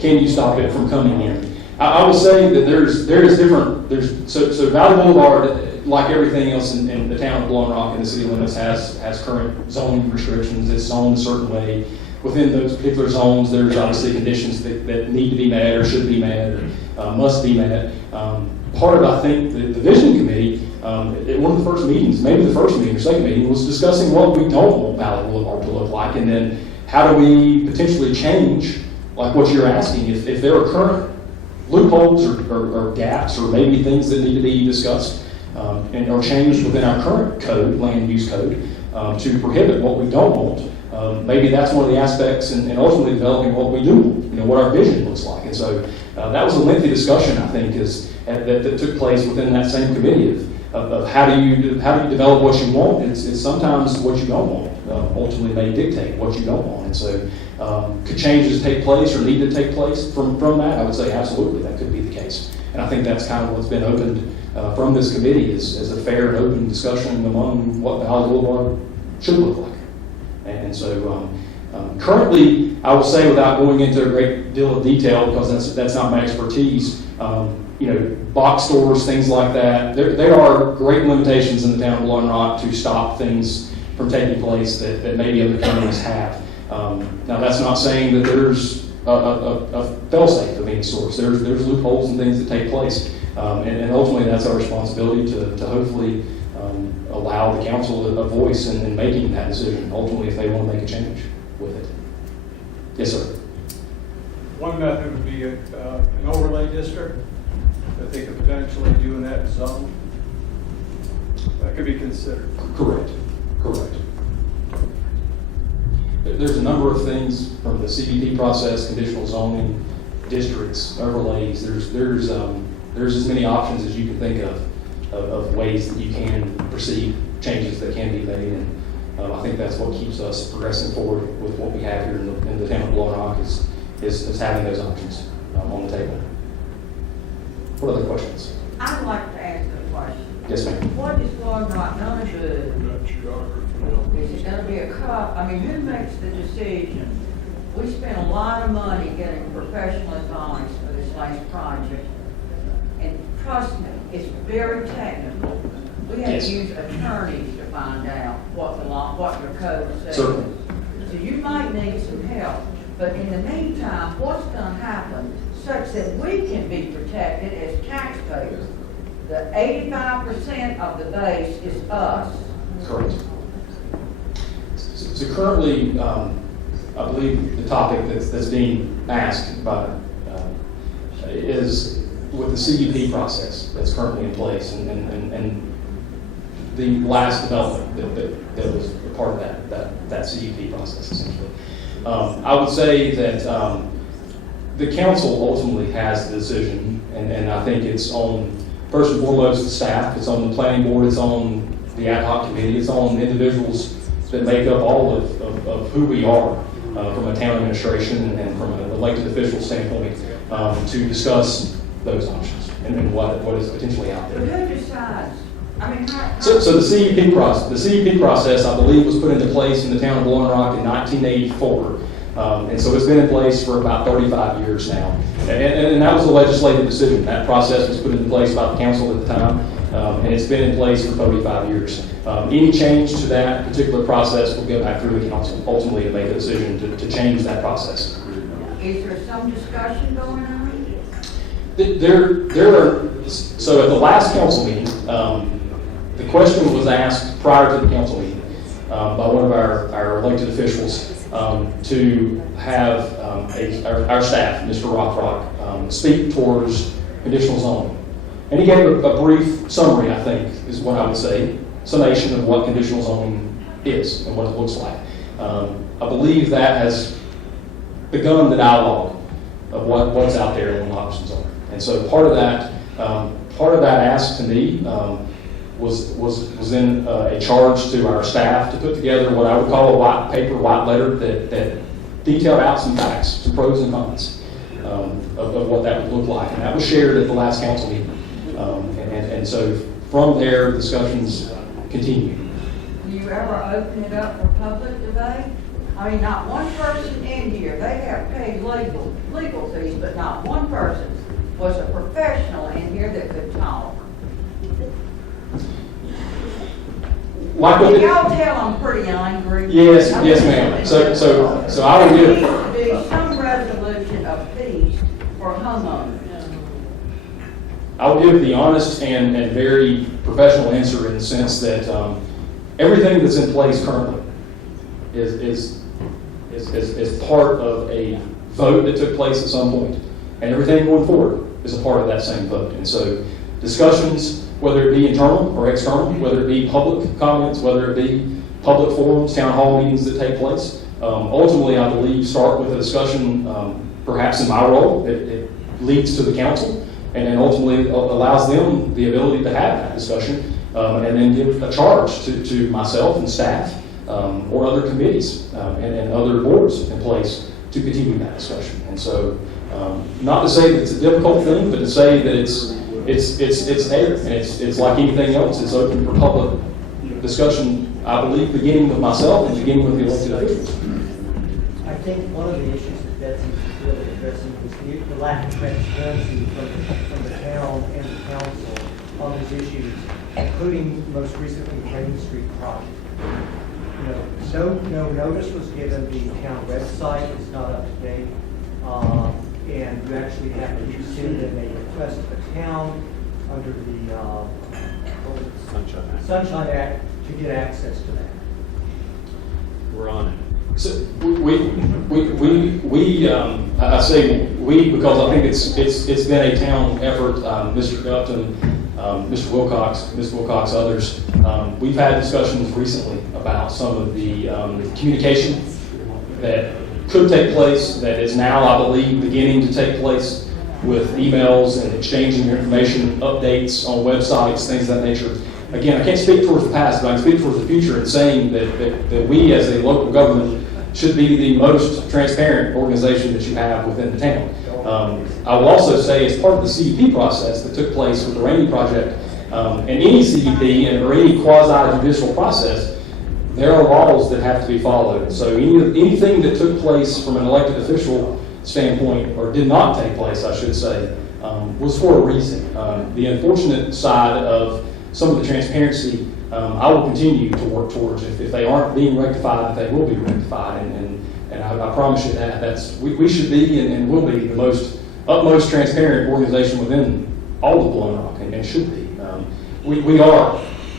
Can you stop it from coming in? I will say that there's different, so Valley Boulevard, like everything else in the town of Blowing Rock and the city limits, has current zoning restrictions. It's zoned a certain way. Within those particular zones, there's obviously conditions that need to be met or should be met or must be met. Part of, I think, the vision committee, at one of the first meetings, maybe the first meeting or second meeting, was discussing what we don't want Valley Boulevard to look like, and then how do we potentially change, like what you're asking, if there are current loopholes or gaps or maybe things that need to be discussed and or changed within our current code, land use code, to prohibit what we don't want. Maybe that's one of the aspects in ultimately developing what we do want, what our vision looks like. And so that was a lengthy discussion, I think, that took place within that same committee of how do you develop what you want. It's sometimes what you don't want ultimately may dictate what you don't want. And so could changes take place or need to take place from that? I would say absolutely that could be the case. And I think that's kind of what's been opened from this committee is a fair and open discussion among what Valley Boulevard should look like. And so currently, I will say without going into a great deal of detail because that's not my expertise, box stores, things like that, there are great limitations in the town of Blowing Rock to stop things from taking place that maybe other counties have. Now that's not saying that there's a fail-safe of any sort. There's loopholes and things that take place. And ultimately that's our responsibility to hopefully allow the council a voice in making that decision, ultimately if they want to make a change with it. Yes, sir. One method would be an overlay district that they could potentially do in that zone. That could be considered. Correct. There's a number of things from the CBP process, conditional zoning, districts, overlays. There's as many options as you can think of ways that you can proceed, changes that can be made, and I think that's what keeps us progressing forward with what we have here in the town of Blowing Rock is having those options on the table. What other questions? I'd like to ask a question. Yes, ma'am. What is Blowing Rock gonna do? Is it gonna be a cup? I mean, who makes the decision? We spent a lot of money getting professional advice for this last project. And trust me, it's very technical. We have Yes. to use attorneys to find out what your code says. Certainly. So you might need some help, but in the meantime, what's gonna happen such that we can be protected as taxpayers? The 85% of the base is us. Correct. So currently, I believe the topic that's being asked by is with the CUP process that's currently in place and the last development that was a part of that CUP process essentially. I would say that the council ultimately has the decision, and I think it's on, first and foremost, the staff, it's on the planning board, it's on the ad hoc committee, it's on individuals that make up all of who we are from a town administration and from an elected official standpoint to discuss those options and what is potentially out But there. who decides? I mean, So the CUP process, I believe, was put into place in the town of Blowing Rock in 1984. And so it's been in place for about 35 years now. And that was a legislative decision. That process was put into place by the council at the time, and it's been in place for 35 years. Any change to that particular process will go back through the council ultimately to make a decision to change that process. Is there some discussion going on? There are, so at the last council meeting, the question was asked prior to the council meeting by one of our elected officials to have our staff, Mr. Rockrock, speak towards conditional zoning. And he gave a brief summary, I think, is what I would say, summation of what conditional zoning is and what it looks like. I believe that has begun the dialogue of what's out there and what options are. And so part of that ask to me was then a charge to our staff to put together what I would call a white letter that detailed out some facts, some pros and cons of what that would look like. And that was shared at the last council meeting. And so from there, discussions continue. Do you ever open it up for public debate? I mean, not one person in here, they have paid legal fees, but not one person was a professional in here that could talk. Can y'all tell I'm pretty angry? Yes, ma'am. So I will give. There needs to be some resolution of peace for homeowners. I will give the honest and very professional answer in the sense that everything that's in place currently is part of a vote that took place at some point, and everything going forward is a part of that same vote. And so discussions, whether it be internal or external, whether it be public comments, whether it be public forums, town hall meetings that take place, ultimately I believe start with a discussion, perhaps in my role, it leads to the council, and then ultimately allows them the ability to have that discussion, and then give a charge to myself and staff, or other committees and other boards in place to continue that discussion. And so, not to say that it's a difficult thing, but to say that it's there, and it's like anything else. It's open for public discussion, I believe, beginning with myself and beginning with the elected officials. I think one of the issues that Betsy was really addressing was the lack of transparency from the town and the council on these issues, including most recently the Main Street project. No notice was given. The town website is not up to date, and you actually have to send in a request to the town under the Sunshine Act to get access to that. We're on it. So I say we because I think it's been a town effort. Mr. Upton, Mr. Wilcox, others. We've had discussions recently about some of the communication that could take place, that is now, I believe, beginning to take place with emails and exchanging information, updates on websites, things of that nature. Again, I can't speak towards the past, but I can speak towards the future in saying that we as a local government should be the most transparent organization that you have within the town. I will also say, as part of the CDP process that took place with the Rainy Project, and any CDP or any quasi-judicial process, there are laws that have to be followed. So anything that took place from an elected official standpoint, or did not take place, I should say, was for a reason. The unfortunate side of some of the transparency, I will continue to work towards. If they aren't being rectified, they will be rectified. And I promise you that we should be and will be the utmost transparent organization within all of Blowing Rock, and should be.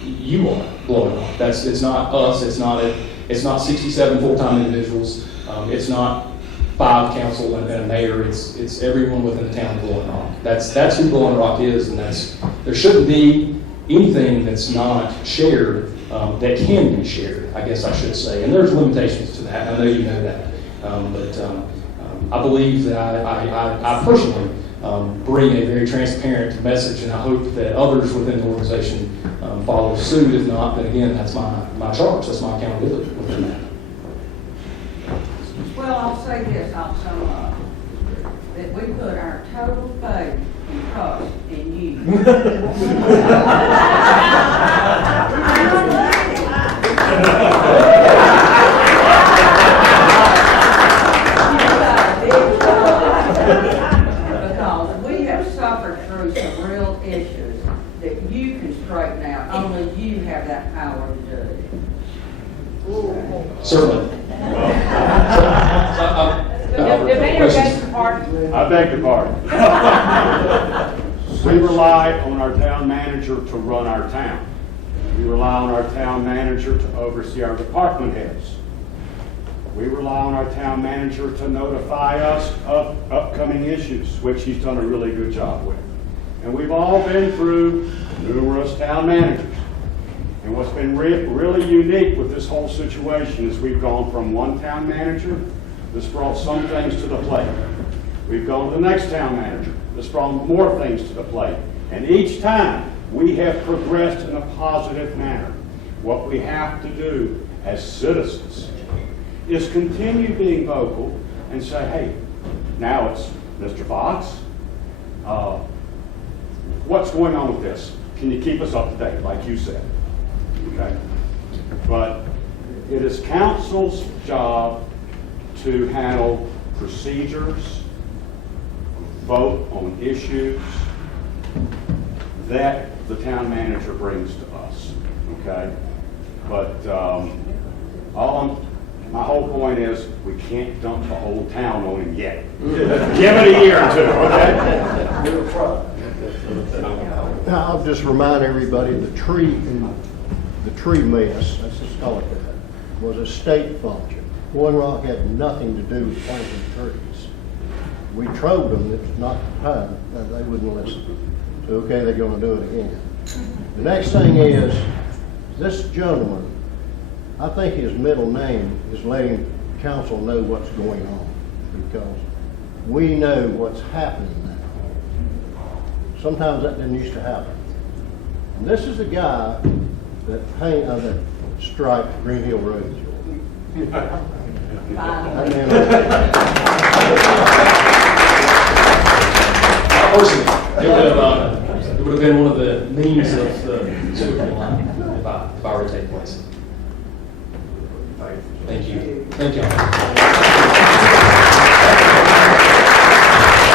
You are Blowing Rock. It's not us. It's not 67 full-time individuals. It's not 5 council and a mayor. It's everyone within the town of Blowing Rock. That's who Blowing Rock is, and there shouldn't be anything that's not shared that can be shared, I guess I should say. And there's limitations to that. I know you know that. But I believe that I personally bring a very transparent message, and I hope that others within the organization follow suit. If not, then again, that's my charge. That's my accountability within that. Well, I'll say this, I'll sum up, that we put our total faith and trust in you. Because we have suffered through some real issues that you can straighten out. Only you have that power to do it. Certainly. The mayor begs your pardon. I beg your pardon. We rely on our town manager to run our town. We rely on our town manager to oversee our department heads. We rely on our town manager to notify us of upcoming issues, which he's done a really good job with. And we've all been through numerous town managers. And what's been really unique with this whole situation is we've gone from one town manager that's brought some things to the plate. We've gone to the next town manager that's brought more things to the plate. And each time, We have progressed in a positive manner. What we have to do as citizens is continue being vocal and say, hey, now it's Mr. Fox, what's going on with this? Can you keep us up to date, like you said? Okay. But it is council's job to handle procedures, vote on issues that the town manager brings to us, okay? But my whole point is, we can't dump the whole town on him yet. Give it a year or two, okay? We'll try. Now, I'll just remind everybody, the tree mess, let's just call it that, was a state function. Blowing Rock had nothing to do with planting trees. We told them it's not the time, and they wouldn't listen. So, okay, they're gonna do it again. The next thing is, this gentleman, I think his middle name is letting council know what's going on, because we know what's happening now. Sometimes that didn't used to happen. And this is the guy that striped Green Hill Road. It would have been one of the means of the Super Bowl if I were to take place. Thank you. Thank you.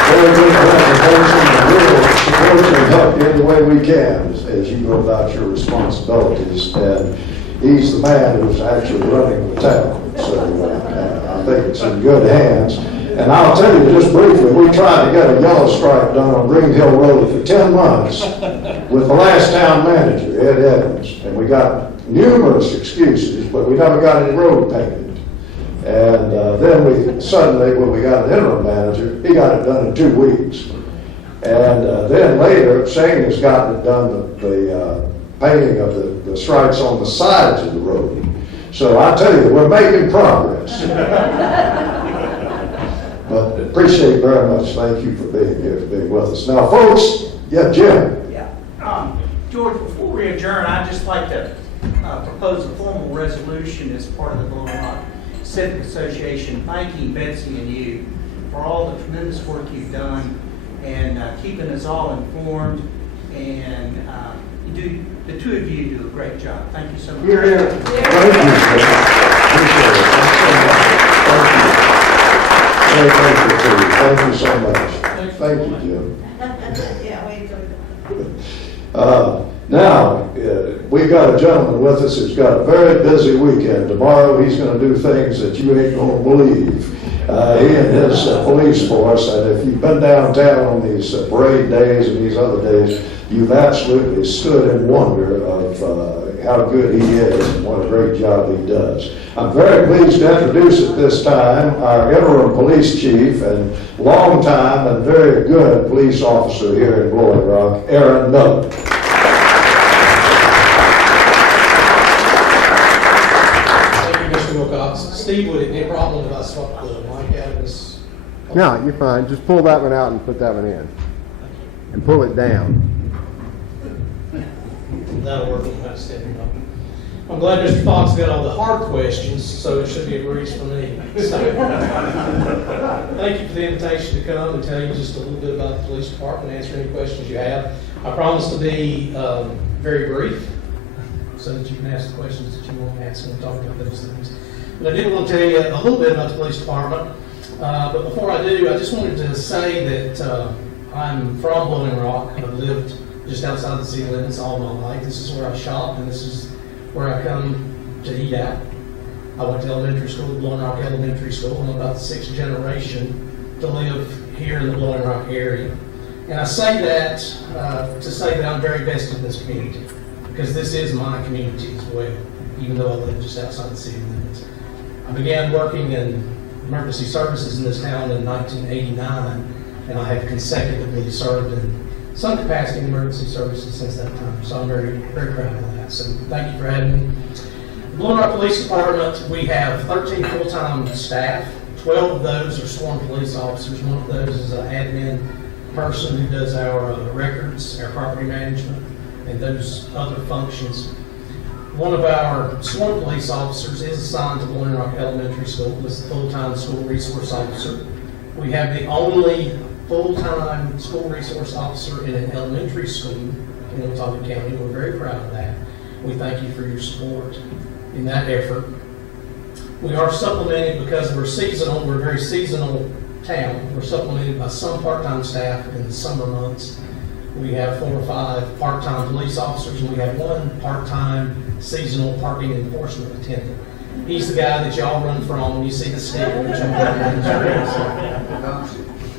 Very good presentation, and we'll support you and help you any way we can as you go about your responsibilities. And he's the man who's actually running the town, so I think it's in good hands. And I'll tell you just briefly, we tried to get a yellow stripe done on Green Hill Road for 10 months with the last town manager, Ed Evans, and we got numerous excuses, but we never got any road painted. And then we suddenly, when we got an interim manager, he got it done in 2 weeks. And then later, Shane has gotten it done, the painting of the stripes on the sides of the road. So I tell you, we're making progress. But appreciate very much. Thank you for being here, for being with us. Now, folks, yeah, Jim. Yeah. George, before we adjourn, I'd just like to propose a formal resolution as part of the Blowing Rock Civic Association, thanking Betsy and you for all the tremendous work you've done and keeping us all informed. And the two of you do a great job. Thank you so much. Here, here. Thank you. Appreciate it. Thank you so much. Thank you, Jim. Yeah, we enjoyed Now, we've got a gentleman with us who's got a very busy weekend. Tomorrow, he's going to do things that you ain't going to believe. He and his police force, and if you've been downtown on these parade days and these other days, you've absolutely stood in wonder of how good he is and what a great job he does. I'm very pleased to introduce at this time our interim police chief and longtime and very good police officer here in Blowing Rock, Aaron Miller. Steve, would it be a problem if I swapped the mic out of this? No, you're fine. Just pull that one out and put that one in. And pull it down. That'll work. I'm glad Mr. Fox got all the hard questions, so it should be a breeze for me. So, thank you for the invitation to come and tell you just a little bit about the police department, answer any questions you have. I promise to be very brief so that you can ask the questions that you want to ask and talk about those things. But I did want to tell you a little bit about the police department. But before I do, I just wanted to say that I'm from Blowing Rock. I've lived just outside the city limits all my life. This is where I shop, and this is where I come to eat out. I went to elementary school, Blowing Rock Elementary School. I'm about the 6th generation to live here in the Blowing Rock area. And I say that to say that I'm very vested in this community, because this is my community as well, even though I live just outside the city limits. I began working in emergency services in this town in 1989, and I have consecutively served in some capacity in emergency services since that time. So I'm very, very proud of that. So thank you for having me. The Blowing Rock Police Department, we have 13 full-time staff. 12 of those are sworn police officers. One of those is an admin person who does our records, our property management, and those other functions. One of our sworn police officers is assigned to Blowing Rock Elementary School as the full-time school resource officer. We have the only full-time school resource officer in an elementary school in Watauga County. We're very proud of that. We thank you for your support in that effort. We are supplemented because we're seasonal. We're a very seasonal town. We're supplemented by some part-time staff in the summer months. We have 4 or 5 part-time police officers, and we have 1 part-time seasonal parking enforcement attendant. He's the guy that y'all run from when you see the stick.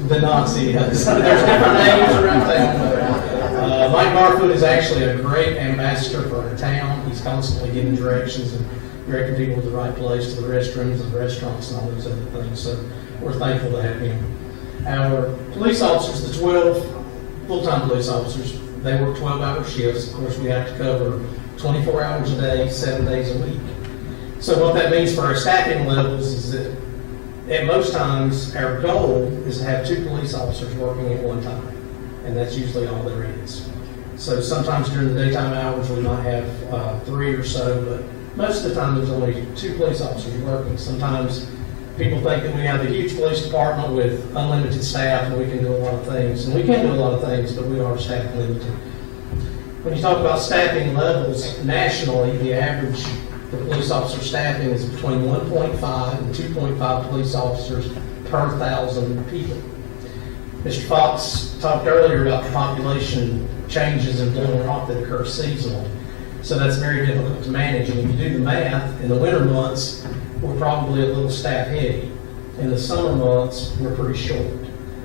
The Nazi, yes. There's different names around town. Mike Barfoot is actually a great ambassador for our town. He's constantly giving directions and directing people to the right place, to the restrooms and restaurants and all those other things. So we're thankful to have him. Our police officers, the 12 full-time police officers, they work 12-hour shifts. Of course, we have to cover 24 hours a day, 7 days a week. So what that means for our staffing levels is that at most times, our goal is to have 2 police officers working at one time, and that's usually all there is. So sometimes during the daytime hours, we might have 3 or so, but most of the time there's only 2 police officers working. Sometimes people think that we have a huge police department with unlimited staff and we can do a lot of things. And we can do a lot of things, but we are staff limited. When you talk about staffing levels nationally, the average for police officer staffing is between 1.5 and 2.5 police officers per 1,000 people. Mr. Fox talked earlier about the population changes in Blowing Rock that occur seasonally. So that's very difficult to manage. And if you do the math, in the winter months, we're probably a little staff heavy. In the summer months, we're pretty short.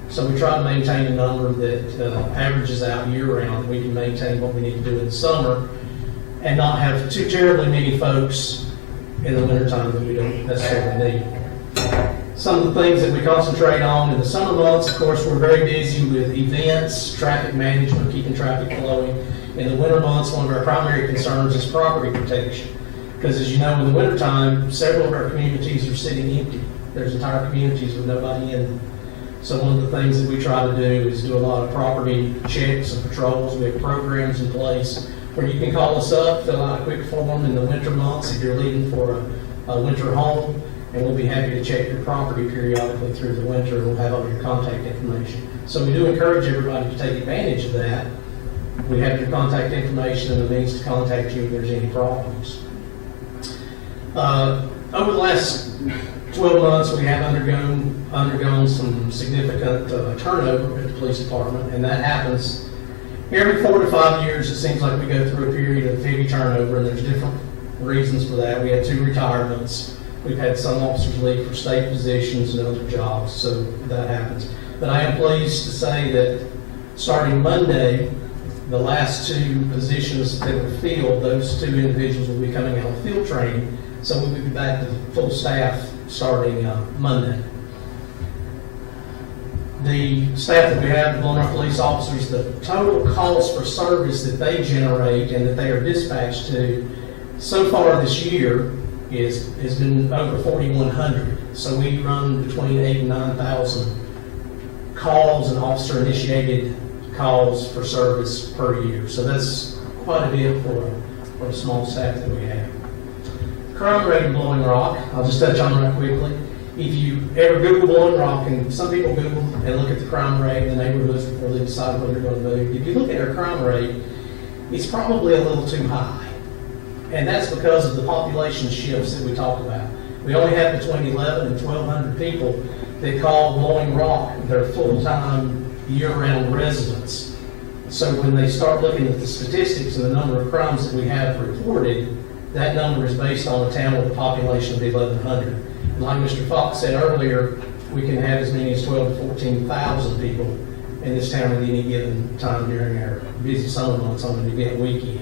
So we try to maintain a number that averages out year-round. We can maintain what we need to do in the summer and not have too terribly many folks in the wintertime that we don't necessarily need. Some of the things that we concentrate on in the summer months, of course, we're very busy with events, traffic management, keeping traffic flowing. In the winter months, one of our primary concerns is property protection. Because as you know, in the wintertime, several of our communities are sitting empty. There's entire communities with nobody in them. So one of the things that we try to do is do a lot of property checks and patrols. We have programs in place where you can call us up, fill out a quick form in the winter months if you're leaving for a winter home, and we'll be happy to check your property periodically through the winter, and we'll have all your contact information. So we do encourage everybody to take advantage of that. We have your contact information and the means to contact you if there's any problems. Over the last 12 months, we have undergone some significant turnover at the police department, and that happens every 4 to 5 years. It seems like we go through a period of heavy turnover, and there's different reasons for that. We had 2 retirements. We've had some officers leave for state positions and other jobs, so that happens. But I am pleased to say that starting Monday, the last 2 positions that were filled, those 2 individuals will be coming out of field training, so we'll be back to full staff starting Monday. The staff that we have, the Blowing Rock police officers, the total calls for service that they generate and that they are dispatched to so far this year has been over 4,100. So we run between 8,000 and 9,000 calls and officer-initiated calls for service per year. So that's quite a bit for a small staff that we have. Crime rate in Blowing Rock, I'll just touch on that quickly. If you ever Google Blowing Rock, and some people Google and look at the crime rate in the neighborhoods before they decide where they're going to move, if you look at our crime rate, it's probably a little too high. And that's because of the population shifts that we talk about. We only have between 11 and 1,200 people that call Blowing Rock their full-time, year-round residents. So when they start looking at the statistics and the number of crimes that we have reported, that number is based on a town with a population of 1,100. And like Mr. Fox said earlier, we can have as many as 12 to 14,000 people in this town at any given time during our busy summer months on an event weekend.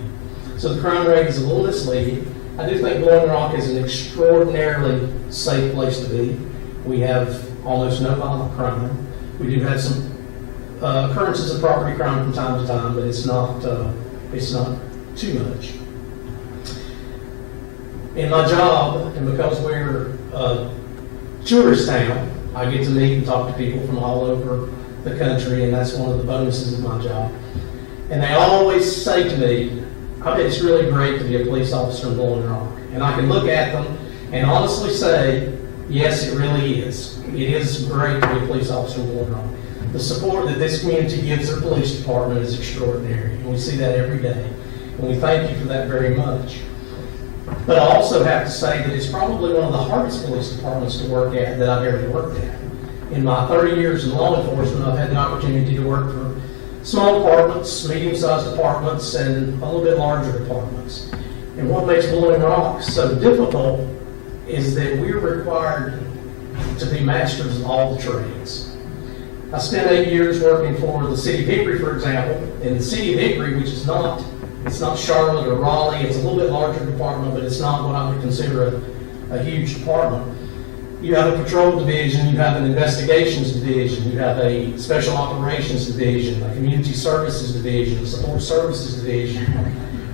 So the crime rate is a little misleading. I do think Blowing Rock is an extraordinarily safe place to be. We have almost no violent crime. We do have some occurrences of property crime from time to time, but it's not too much. In my job, and because we're a tourist town, I get to meet and talk to people from all over the country, and that's one of the bonuses of my job. And they always say to me, I bet it's really great to be a police officer in Blowing Rock. And I can look at them and honestly say, yes, it really is. It is great to be a police officer in Blowing Rock. The support that this community gives their police department is extraordinary, and we see that every day. And we thank you for that very much. But I also have to say that it's probably one of the hardest police departments to work at that I've ever worked at. In my 30 years in law enforcement, I've had the opportunity to work for small departments, medium-sized departments, and a little bit larger departments. And what makes Blowing Rock so difficult is that we're required to be masters of all the trades. I spent 8 years working for the city of Hickory, for example. In the city of Hickory, which is not, it's not Charlotte or Raleigh, it's a little bit larger department, but it's not what I would consider a huge department. You have a patrol division, you have an investigations division, you have a special operations division, a community services division, a support services division.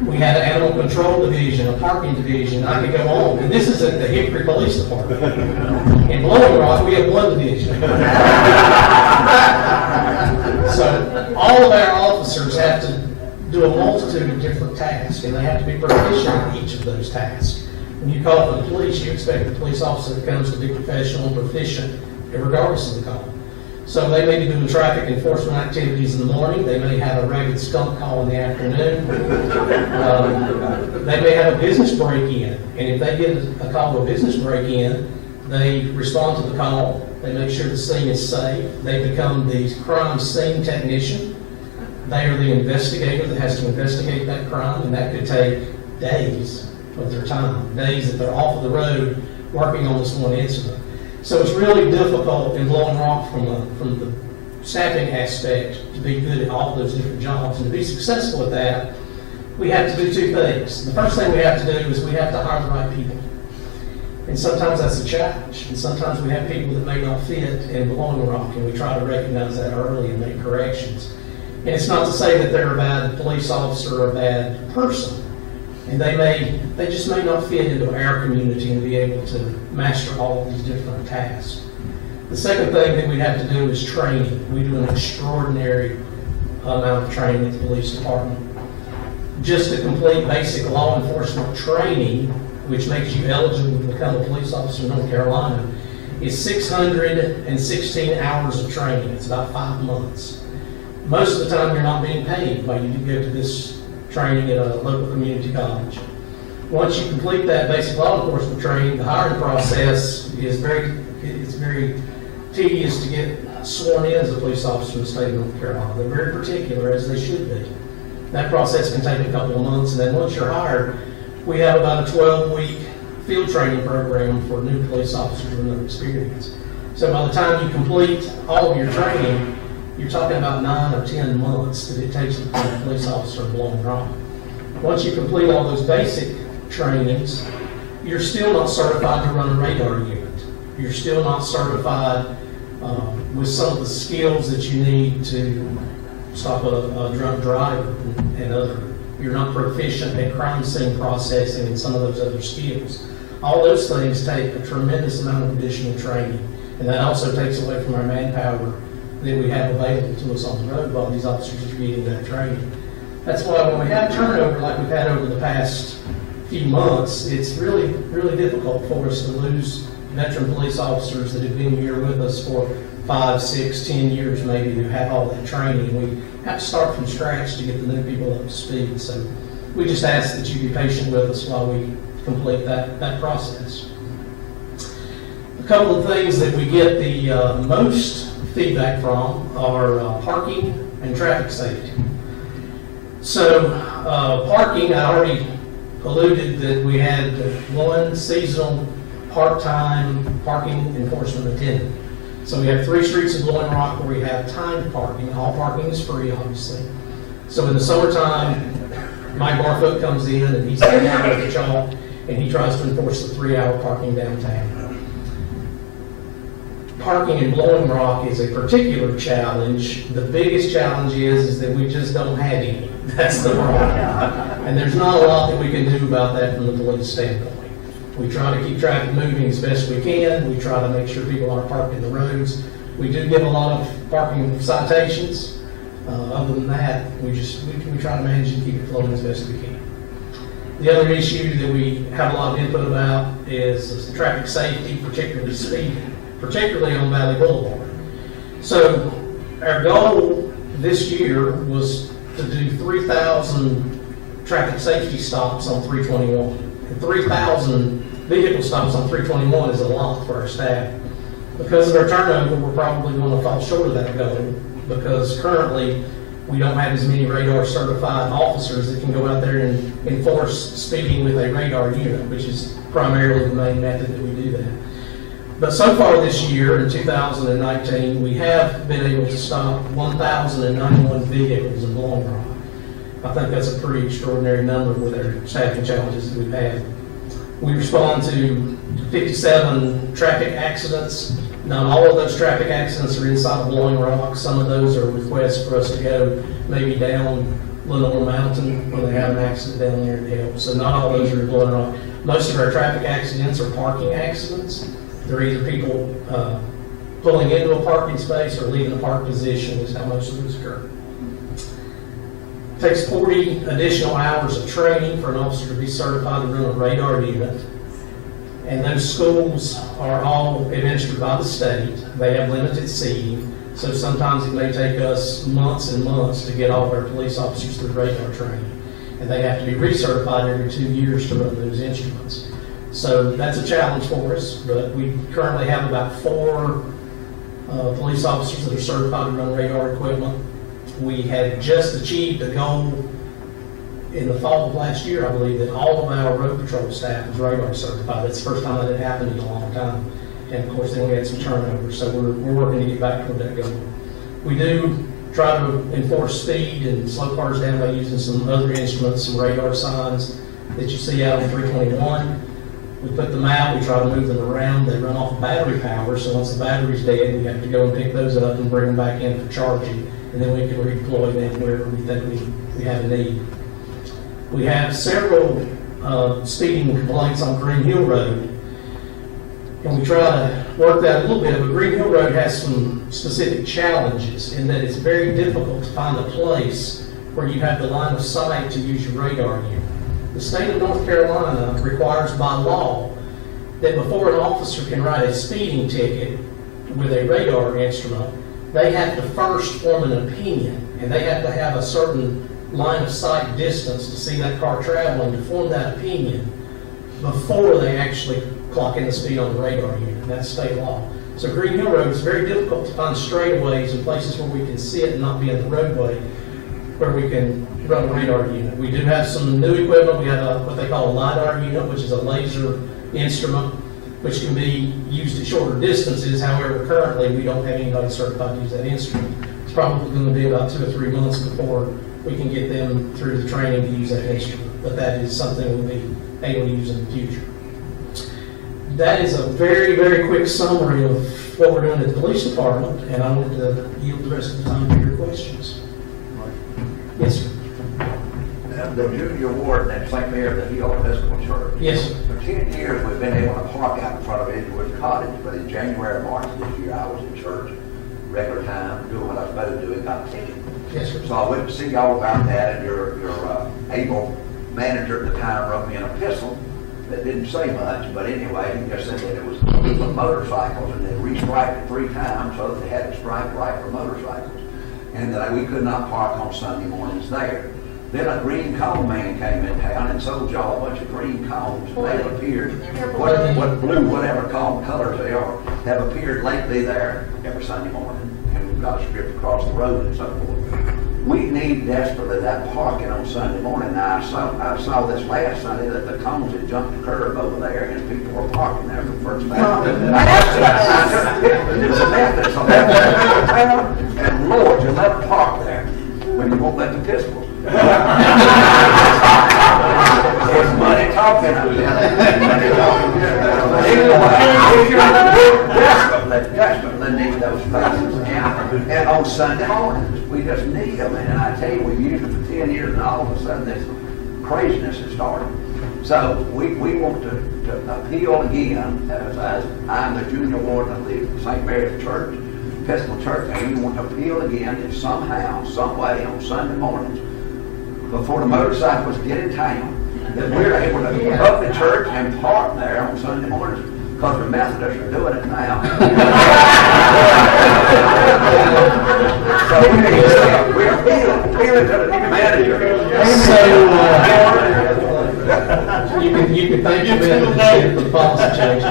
We had an animal control division, a parking division, I could go on. And this is at the Hickory Police Department. In Blowing Rock, we have one division. So all of our officers have to do a multitude of different tasks, and they have to be proficient in each of those tasks. When you call for the police, you expect the police officer that comes to be professional and proficient regardless of the call. So they may be doing traffic enforcement activities in the morning, they may have a ragged skunk call in the afternoon. They may have a business break-in, and if they get a call to a business break-in, they respond to the call, they make sure the scene is safe, they become the crime scene technician. They are the investigator that has to investigate that crime, and that could take days of their time, days that they're off of the road working on this one incident. So it's really difficult in Blowing Rock from the staffing aspect to be good at all those different jobs. And to be successful at that, we have to do two things. The first thing we have to do is we have to hire the right people. And sometimes that's a challenge. And sometimes we have people that may not fit in Blowing Rock, and we try to recognize that early and make corrections. And it's not to say that they're a bad police officer or a bad person. And they just may not fit into our community and be able to master all of these different tasks. The second thing that we have to do is training. We do an extraordinary amount of training at the police department. Just to complete basic law enforcement training, which makes you eligible to become a police officer in North Carolina, is 616 hours of training. It's about 5 months. Most of the time you're not being paid while you go to this training at a local community college. Once you complete that basic law enforcement training, the hiring process is very tedious to get sworn in as a police officer in the state of North Carolina. They're very particular, as they should be. That process can take a couple of months, and then once you're hired, we have about a 12-week field training program for new police officers with no experience. So by the time you complete all of your training, you're talking about 9 or 10 months that it takes to become a police officer in Blowing Rock. Once you complete all those basic trainings, you're still not certified to run a radar unit. You're still not certified with some of the skills that you need to stop a drunk driver and other. You're not proficient at crime scene processing and some of those other skills. All those things take a tremendous amount of additional training, and that also takes away from our manpower that we have available to us on the road while these officers are getting that training. That's why when we have turnover like we've had over the past few months, it's really, really difficult for us to lose veteran police officers that have been here with us for 5, 6, 10 years maybe, who have all that training. We have to start from scratch to get the new people up to speed. So we just ask that you be patient with us while we complete that process. A couple of things that we get the most feedback from are parking and traffic safety. So parking, I already alluded that we had one seasonal part-time parking enforcement attendant. So we have 3 streets in Blowing Rock where we have timed parking. All parking is free, obviously. So in the summertime, Mike Barfoot comes in and he's sitting down with the chalk and he tries to enforce the 3-hour parking downtown. Parking in Blowing Rock is a particular challenge. The biggest challenge is that we just don't have any. That's the problem. And there's not a lot that we can do about that from the police standpoint. We try to keep traffic moving as best we can. We try to make sure people aren't parking the roads. We do give a lot of parking citations. Other than that, we try to manage and keep it flowing as best we can. The other issue that we have a lot of input about is traffic safety, particularly speeding, particularly on Valley Boulevard. So our goal this year was to do 3,000 traffic safety stops on 321. And 3,000 vehicle stops on 321 is a lot for our staff. Because of our turnover, we're probably going to fall short of that goal, because currently we don't have as many radar certified officers that can go out there and enforce speeding with a radar unit, which is primarily the main method that we do that. But so far this year, in 2019, we have been able to stop 1,091 vehicles in Blowing Rock. I think that's a pretty extraordinary number with our staffing challenges that we've had. We respond to 57 traffic accidents. Not all of those traffic accidents are inside of Blowing Rock. Some of those are requests for us to go maybe down Lenore Mountain when they have an accident down there and help. So not all those are in Blowing Rock. Most of our traffic accidents are parking accidents. They're either people pulling into a parking space or leaving a park position is how most of those occur. It takes 40 additional hours of training for an officer to be certified to run a radar unit. And those schools are all administered by the state. They have limited seating, so sometimes it may take us months and months to get all of our police officers through radar training. And they have to be recertified every 2 years to run those instruments. So that's a challenge for us, but we currently have about 4 police officers that are certified to run radar equipment. We had just achieved a goal in the fall of last year, I believe, that all of our road patrol staff is radar certified. That's the first time that had happened in a long time. And of course, then we had some turnover, so we're working to get back toward that goal. We do try to enforce speed and slow cars down by using some other instruments, some radar signs that you see out on 321. We put them out, we try to move them around. They run off battery power, so once the battery's dead, we have to go and pick those up and bring them back in for charging, and then we can redeploy them wherever we think we have a need. We have several speeding complaints on Green Hill Road, and we try to work that a little bit, but Green Hill Road has some specific challenges in that it's very difficult to find a place where you have the line of sight to use your radar unit. The state of North Carolina requires by law that before an officer can write a speeding ticket with a radar instrument, they have to first form an opinion, and they have to have a certain line of sight distance to see that car traveling to form that opinion before they actually clock in the speed on the radar unit. That's state law. So Green Hill Road is very difficult to find straightaways and places where we can sit and not be in the roadway where we can run a radar unit. We do have some new equipment. We have what they call a LiDAR unit, which is a laser instrument, which can be used at shorter distances. However, currently we don't have anybody certified to use that instrument. It's probably going to be about 2 or 3 months before we can get them through the training to use that instrument. But that is something we'll be able to use in the future. That is a very, very quick summary of what we're doing at the police department, and I want to yield the rest of the time to your questions. Yes, sir. The junior warden at St. Mary of the Hill Episcopal Church. Yes. For 10 years, we've been able to park out in front of Edgewood Cottage, but in January and March of this year, I was in church, regular time, doing what I was supposed to do, and got ticketed. Yes, sir. So I went to see y'all about that, and your able manager at the time wrote me an epistle that didn't say much, but anyway, he just said that it was for motorcycles, and they restriped it 3 times so that they had it striped right for motorcycles, and that we could not park on Sunday mornings there. Then a green cone man came in town and sold y'all a bunch of green cones. They have appeared, what blue, whatever cone colors they are, have appeared lately there every Sunday morning, and we've got a strip across the road and so forth. We need desperately that parking on Sunday morning. Now, I saw this last Sunday that the cones had jumped the curb over there and people were parking there for the first time. It's a Methodist on that. And Lord, you'll never park there when you won't let the pistols. It's money talking up there. Money talking. But anyway, we desperately need those places. And on Sunday mornings, we just need them. And I tell you, we've used them for 10 years, and all of a sudden this craziness has started. So we want to appeal again, as I'm the junior warden of the St. Mary's Church, Episcopal Church, and we want to appeal again if somehow, some way on Sunday mornings, before the motorcycles get in town, that we're able to go up the church and park there on Sunday mornings, because the Methodists are doing it now. So we're appealing to the manager. You can thank the manager for the policy change.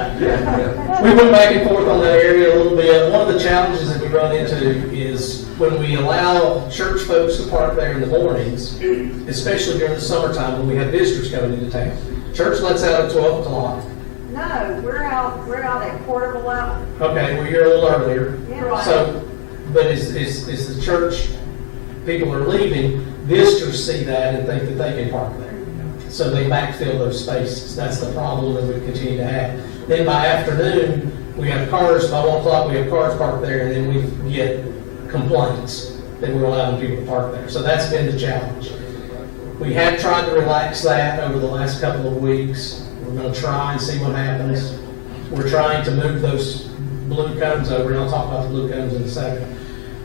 We went back and forth on that area a little bit. One of the challenges that we run into is when we allow church folks to park there in the mornings, especially during the summertime when we have visitors coming into town. Church lets out at 12 o'clock. No, we're out at 11:15. Okay, well, you're a little earlier. Yeah. So, but as the church people are leaving, visitors see that and think that they can park there. So they backfill those spaces. That's the problem that we continue to have. Then by afternoon, we have cars, by 1 o'clock, we have cars parked there, and then we get complaints that we're allowing people to park there. So that's been the challenge. We have tried to relax that over the last couple of weeks. We're going to try and see what happens. We're trying to move those blue cones over, and I'll talk about the blue cones in a second.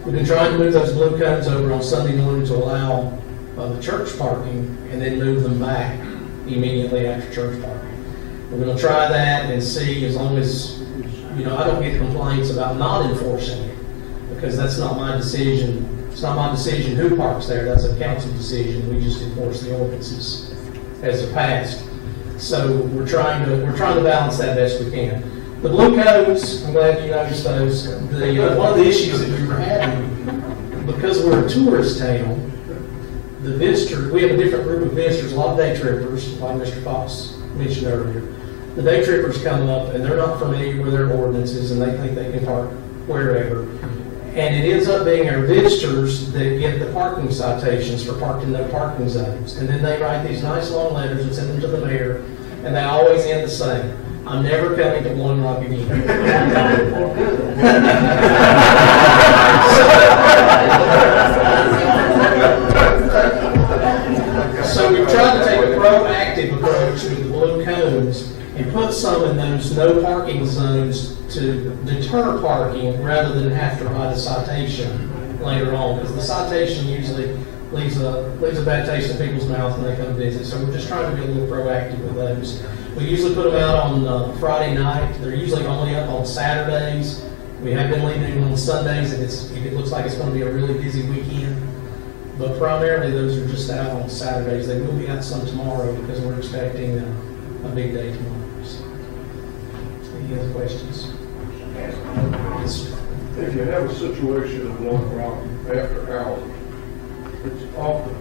We've been trying to move those blue cones over on Sunday morning to allow the church parking, and then move them back immediately after church parking. We're going to try that and see, as long as, I don't get complaints about not enforcing it, because that's not my decision. It's not my decision who parks there. That's a council decision. We just enforce the ordinances as they're passed. So we're trying to balance that best we can. The blue codes, I'm glad you noticed those. One of the issues that we were having, because we're a tourist town, the visitors, we have a different group of visitors, a lot of day trippers, like Mr. Fox mentioned earlier. The day trippers come up and they're not familiar with their ordinances and they think they can park wherever. And it ends up being our visitors that get the parking citations for parked in no parking zones. And then they write these nice long letters and send them to the mayor, and they always end the same: I'm never coming to Blowing Rock again. So we've tried to take a proactive approach with the blue cones and put some in those no parking zones to deter parking rather than have to write a citation later on, because the citation usually leaves a bad taste in people's mouth when they come visit. So we're just trying to be a little proactive with those. We usually put them out on Friday night. They're usually only up on Saturdays. We have been leaving them on Sundays if it looks like it's going to be a really busy weekend. But primarily those are just out on Saturdays. They will be out some tomorrow because we're expecting a big day tomorrow. So, any other questions? Yes. If you have a situation of Blowing Rock after hours, it's often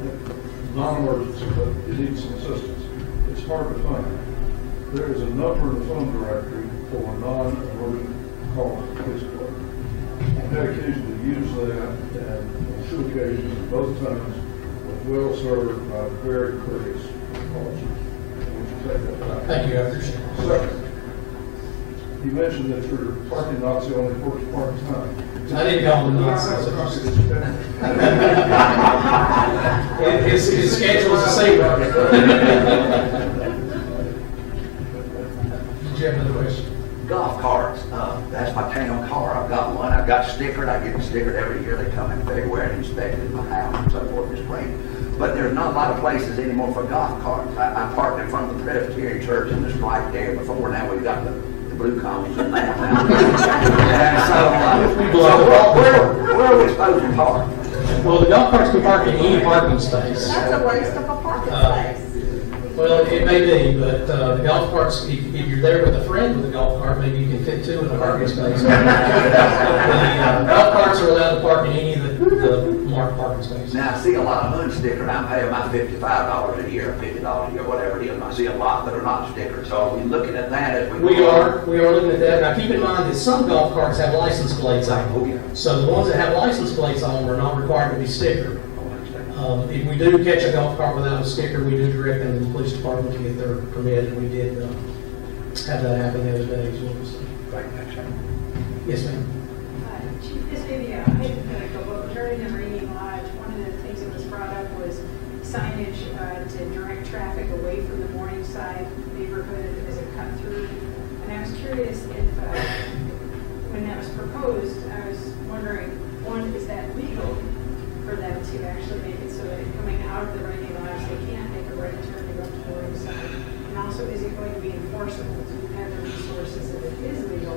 non-emergency, but it needs some assistance. It's hard to find. There is a number in the phone directory for non-emergent calls to the police department. I've had occasion to use that, and on two occasions, both times, was well served by very courteous officers. Would you take that back? Thank you, I appreciate it. Second, you mentioned that your parking lot's the only porch parking time. I didn't call him nonsense. His schedule is the same. Did you have another question? Golf carts, that's my town car. I've got one. I've got stickered. I get them stickered every year. They come in February and inspect it in my house and so forth in the spring. But there's not a lot of places anymore for golf carts. I parked in front of the Presbyterian Church in the stripe there before. Now we've got the blue cones in that now. And so where are we supposed to park? Well, the golf carts can park in any parking space. That's a waste of a parking space. Well, it may be, but the golf carts, if you're there with a friend with a golf cart, maybe you can fit two in a parking space. The golf carts are allowed to park in any of the marked parking spaces. Now, I see a lot of unstickered. I'm paying my $55 a year, $50 a year, whatever it is, and I see a lot that are not stickered. So are we looking at that as we We are looking at that. Now, keep in mind that some golf carts have license plates on them. So the ones that have license plates on them are not required to be stickered. If we do catch a golf cart without a sticker, we do direct them to the police department to get their permit, and we did have that happen the other day as well. So. Yes, ma'am. Chief, this may be a hypothetical, but regarding the Rainy Lodge, one of the things that was brought up was signage to direct traffic away from the Morningside neighborhood as it cut through. And I was curious if when that was proposed, I was wondering, one, is that legal for them to actually make it so that coming out of the running lives, they can't make a right turn to go to the right side? And also, is it going to be enforceable? Do you have the resources if it is legal?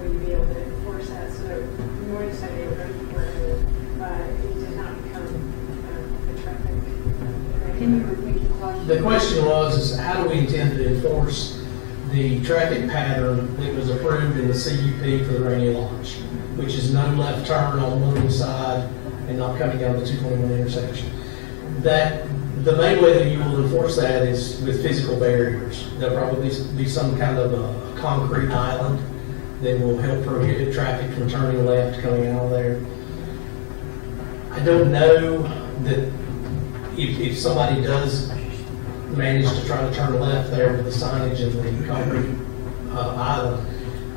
Will you be able to enforce that so that the morning side neighborhood where it does not become a traffic? Can you repeat the question? The question was, is how do we intend to enforce the traffic pattern that was approved in the CUP for the Rainy Lodge, which is no left turn on one side and not coming down the 221 intersection? That, the main way that you will enforce that is with physical barriers. There'll probably be some kind of a concrete island that will help prohibit traffic from turning left coming out of there. I don't know that if somebody does manage to try to turn left there with the signage and the concrete island,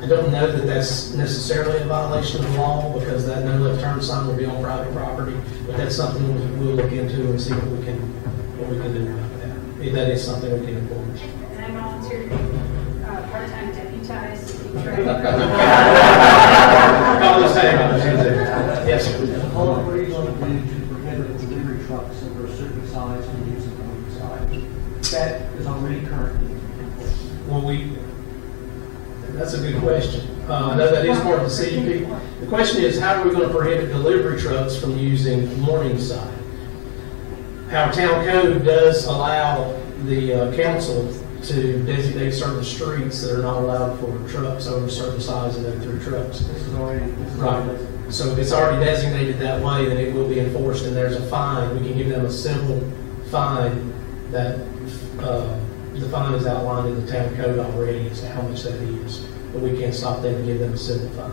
I don't know that that's necessarily a violation of the law, because that no left turn sign will be on private property. But that's something we'll look into and see what we can do about that. If that is something we can enforce. And I volunteer to be part-time deputized to keep track. Yes, sir. What are you going to do to prohibit delivery trucks of a certain size from using the road side? That is already currently enforced. Well, that's a good question. I know that is part of the CUP. The question is, how are we going to prohibit delivery trucks from using Morningside? Our town code does allow the council to designate certain streets that are not allowed for trucks over a certain size and then through trucks. This is already. Right. So if it's already designated that way, then it will be enforced, and there's a fine. We can give them a civil fine that, the fine is outlined in the town code already as to how much that is, but we can't stop them and give them a civil fine.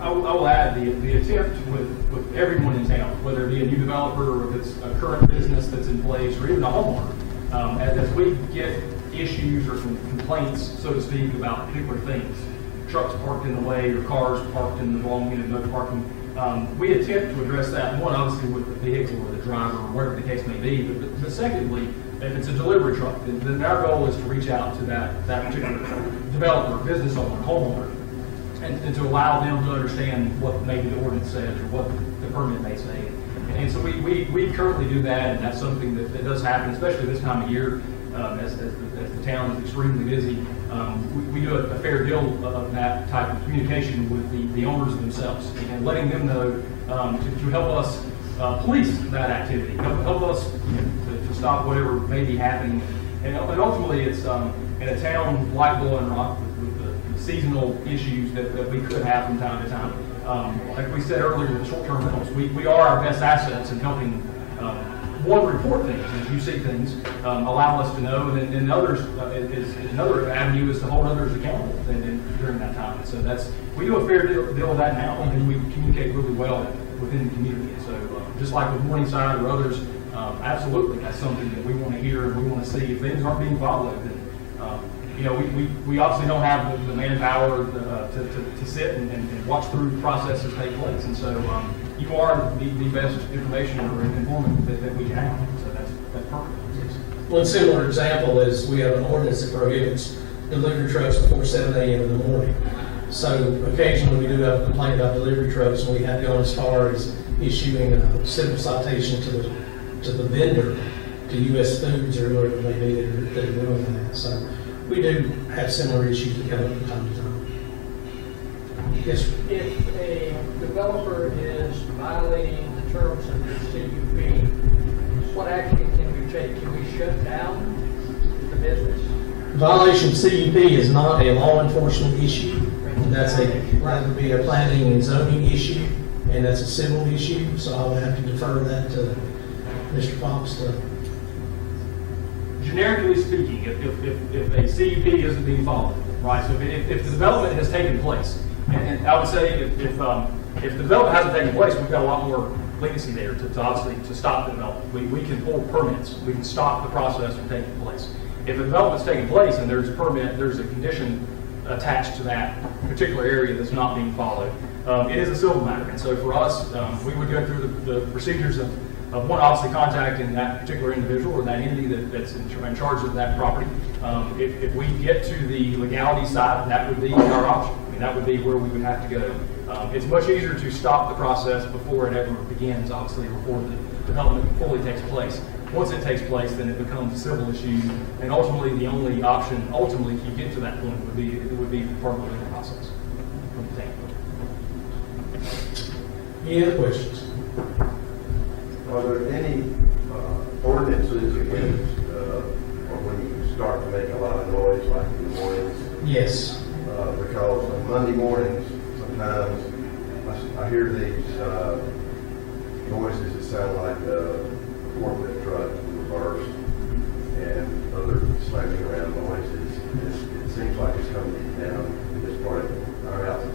I will add, the attempt with everyone in town, whether it be a new developer or if it's a current business that's in place or even a homeowner, as we get issues or complaints, so to speak, about particular things, trucks parked in the way or cars parked in the wrong, no parking, we attempt to address that, one, obviously with the vehicle or the driver or whatever the case may be, but secondly, if it's a delivery truck, then our goal is to reach out to that particular developer, business owner, homeowner, and to allow them to understand what maybe the ordinance says or what the permit may say. And so we currently do that, and that's something that does happen, especially this time of year, as the town is extremely busy. We do a fair deal of that type of communication with the owners themselves, and letting them know to help us police that activity, help us to stop whatever may be happening. And ultimately, it's in a town like Blowing Rock with the seasonal issues that we could have from time to time. Like we said earlier with the short-term rentals, we are our best assets in helping one, report things as you see things, allow us to know, and others is another avenue is to hold others accountable during that time. So we do a fair deal of that now, and we communicate really well within the community. So just like with Morningside or others, absolutely, that's something that we want to hear and we want to see. If things aren't being followed, then we obviously don't have the manpower to sit and watch through processes take place. And so you are the best information or informant that we have. So that's perfect. One similar example is we have an ordinance that prohibits delivery trucks before 7 a.m. in the morning. So occasionally we do have a complaint about delivery trucks, and we have gone as far as issuing a civil citation to the vendor, to U.S. Foods or whoever it may be that are doing that. So we do have similar issues that come up from time to time. Yes, sir. If a developer is violating the terms of the CUP, what action can we take? Can we shut down the business? Violation of CUP is not a law enforcement issue. That would be a planning and zoning issue, and that's a civil issue, so I would have to defer that to Mr. Fox. Generically speaking, if a CUP isn't being followed, right? So if the development has taken place, and I would say if the development hasn't taken place, we've got a lot more leniency there to obviously to stop the development. We can pull permits. We can stop the process from taking place. If the development's taking place and there's a permit, there's a condition attached to that particular area that's not being followed, it is a civil matter. And so for us, we would go through the procedures of one, obviously contacting that particular individual or that entity that's in charge of that property. If we get to the legality side, that would be our option. I mean, that would be where we would have to go. It's much easier to stop the process before it ever begins, obviously, before the development fully takes place. Once it takes place, then it becomes a civil issue, and ultimately the only option, ultimately, if you get to that point, would be part of the legal process from the town. Any other questions? Are there any ordinances against, or when you start to make a lot of noise, like in the mornings? Yes. Because on Monday mornings, sometimes I hear these noises that sound like a forklift truck in reverse and other slamming around noises. It seems like it's coming down in this part of our house is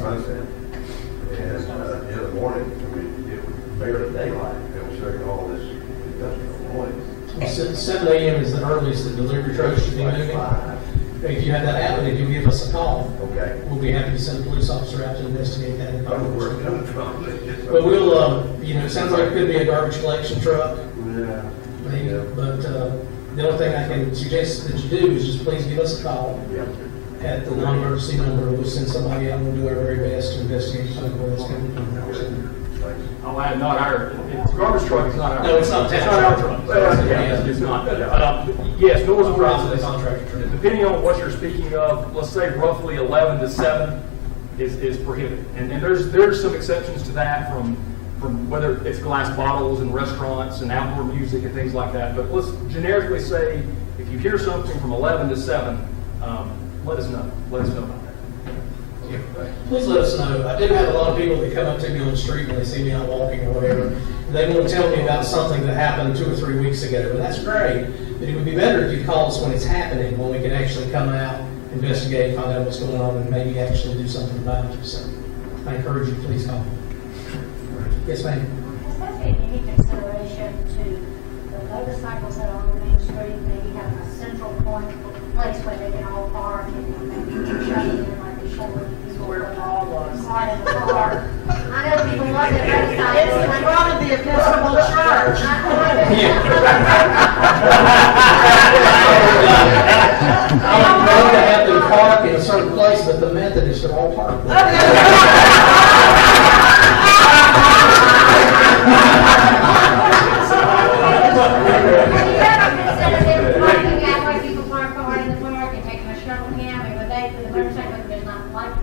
Sunset. And the other morning, I mean, it was barely daylight, and we're hearing all this industrial noise. 7 a.m. is the earliest the delivery trucks should be moving. If you have that happen, if you give us a call, okay, we'll be happy to send a police officer out to investigate that. I don't know where it's coming from. But we'll, it sounds like it could be a garbage collection truck. Yeah. Maybe, but the only thing I can suggest that you do is just please give us a call at the non-emergency number. We'll send somebody out and we'll do our very best to investigate where it's coming from. I'll add, not our, it's garbage truck is not our. No, it's not. It's not our truck. It's not. Yes, nor is a process. Depending on what you're speaking of, let's say roughly 11 to 7 is prohibited. And there's some exceptions to that from whether it's glass bottles in restaurants and outdoor music and things like that. But let's generically say, if you hear something from 11 to 7, let us know. Let us know about that. Please let us know. I do have a lot of people that come up to me on the street when they see me out walking or whatever. They want to tell me about something that happened 2 or 3 weeks ago, and that's great. But it would be better if you call us when it's happening, when we can actually come out, investigate, find out what's going on, and maybe actually do something about it. So I encourage you, please call. Yes, ma'am. Has there been any consideration to the motorcycles that are on Main Street, maybe having a central point, place where they can all park and maybe shut in like they show people where Paul was, part of the car. I know people love their motorcycles. It's in front of the Episcopal Church. I would love to have them park in a certain place, but the Methodists are all parked there.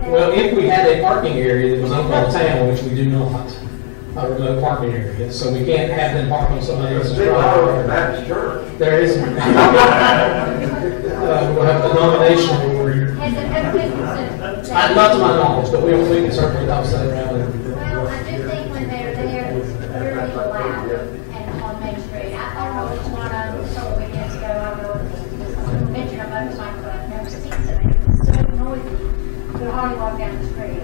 Well, if we had a parking area that was owned by the town, which we do not, a remote parking area, so we can't have them park on somebody else's property. Baptist church. There isn't. We'll have the nomination over here. Not to my knowledge, but we can certainly toss that around. Well, I do think when they're there, they're really loud and on Main Street. I thought it was one of them a couple weekends ago. I mentioned a motorcycle, but I've never seen it. It's so noisy. You could hardly walk down the street.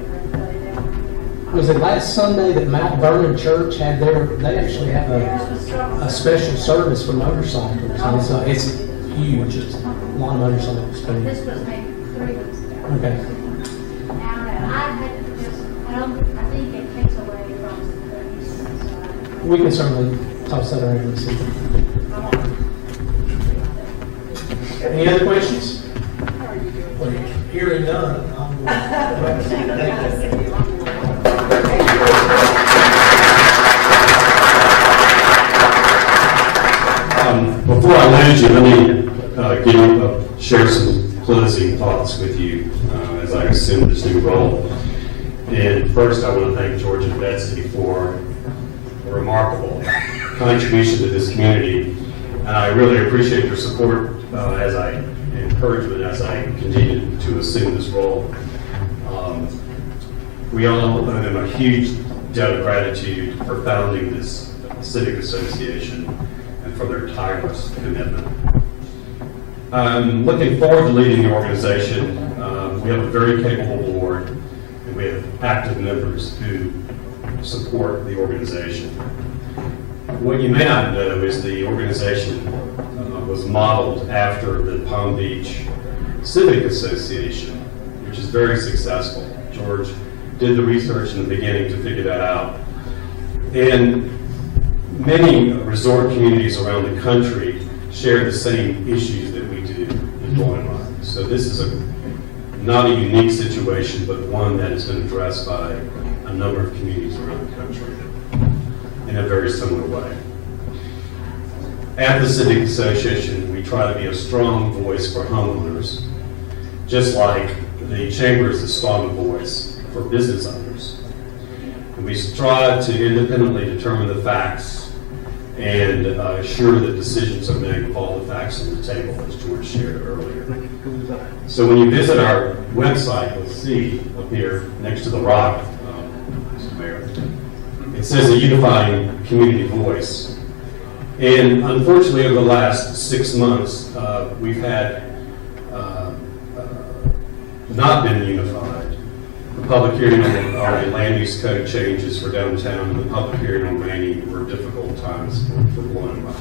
Was it last Sunday that Mount Vernon Church had they actually have a special service for motorcycles. And it's huge. It's a lot of motorcycles. This was maybe 3 weeks ago. Okay. I think it takes away from the We can certainly toss that around and see. Any other questions? Well, hearing none, before I lose you, let me share some closing thoughts with you as I assume this new role. And first, I want to thank George and Betsy for a remarkable contribution to this community. And I really appreciate your support encouragement as I continue to assume this role. We all owe them a huge debt of gratitude for founding this civic association and for their tireless commitment. Looking forward to leading the organization, we have a very capable board and we have active members who support the organization. What you may not know is the organization was modeled after the Palm Beach Civic Association, which is very successful. George did the research in the beginning to figure that out. And many resort communities around the country share the same issues that we do in Blowing Rock. So this is not a unique situation, but one that has been addressed by a number of communities around the country in a very similar way. At the Civic Association, we try to be a strong voice for homeowners, just like the Chamber is a strong voice for business owners. And we strive to independently determine the facts and assure that decisions are made with all the facts on the table, as George shared earlier. So when you visit our website, you'll see up here next to the rock, Mr. Mayor, it says a unifying community voice. And unfortunately, over the last 6 months, we've had not been unified. The public hearing on the land use code changes for downtown and the public hearing on Rainy were difficult times for Blowing Rock.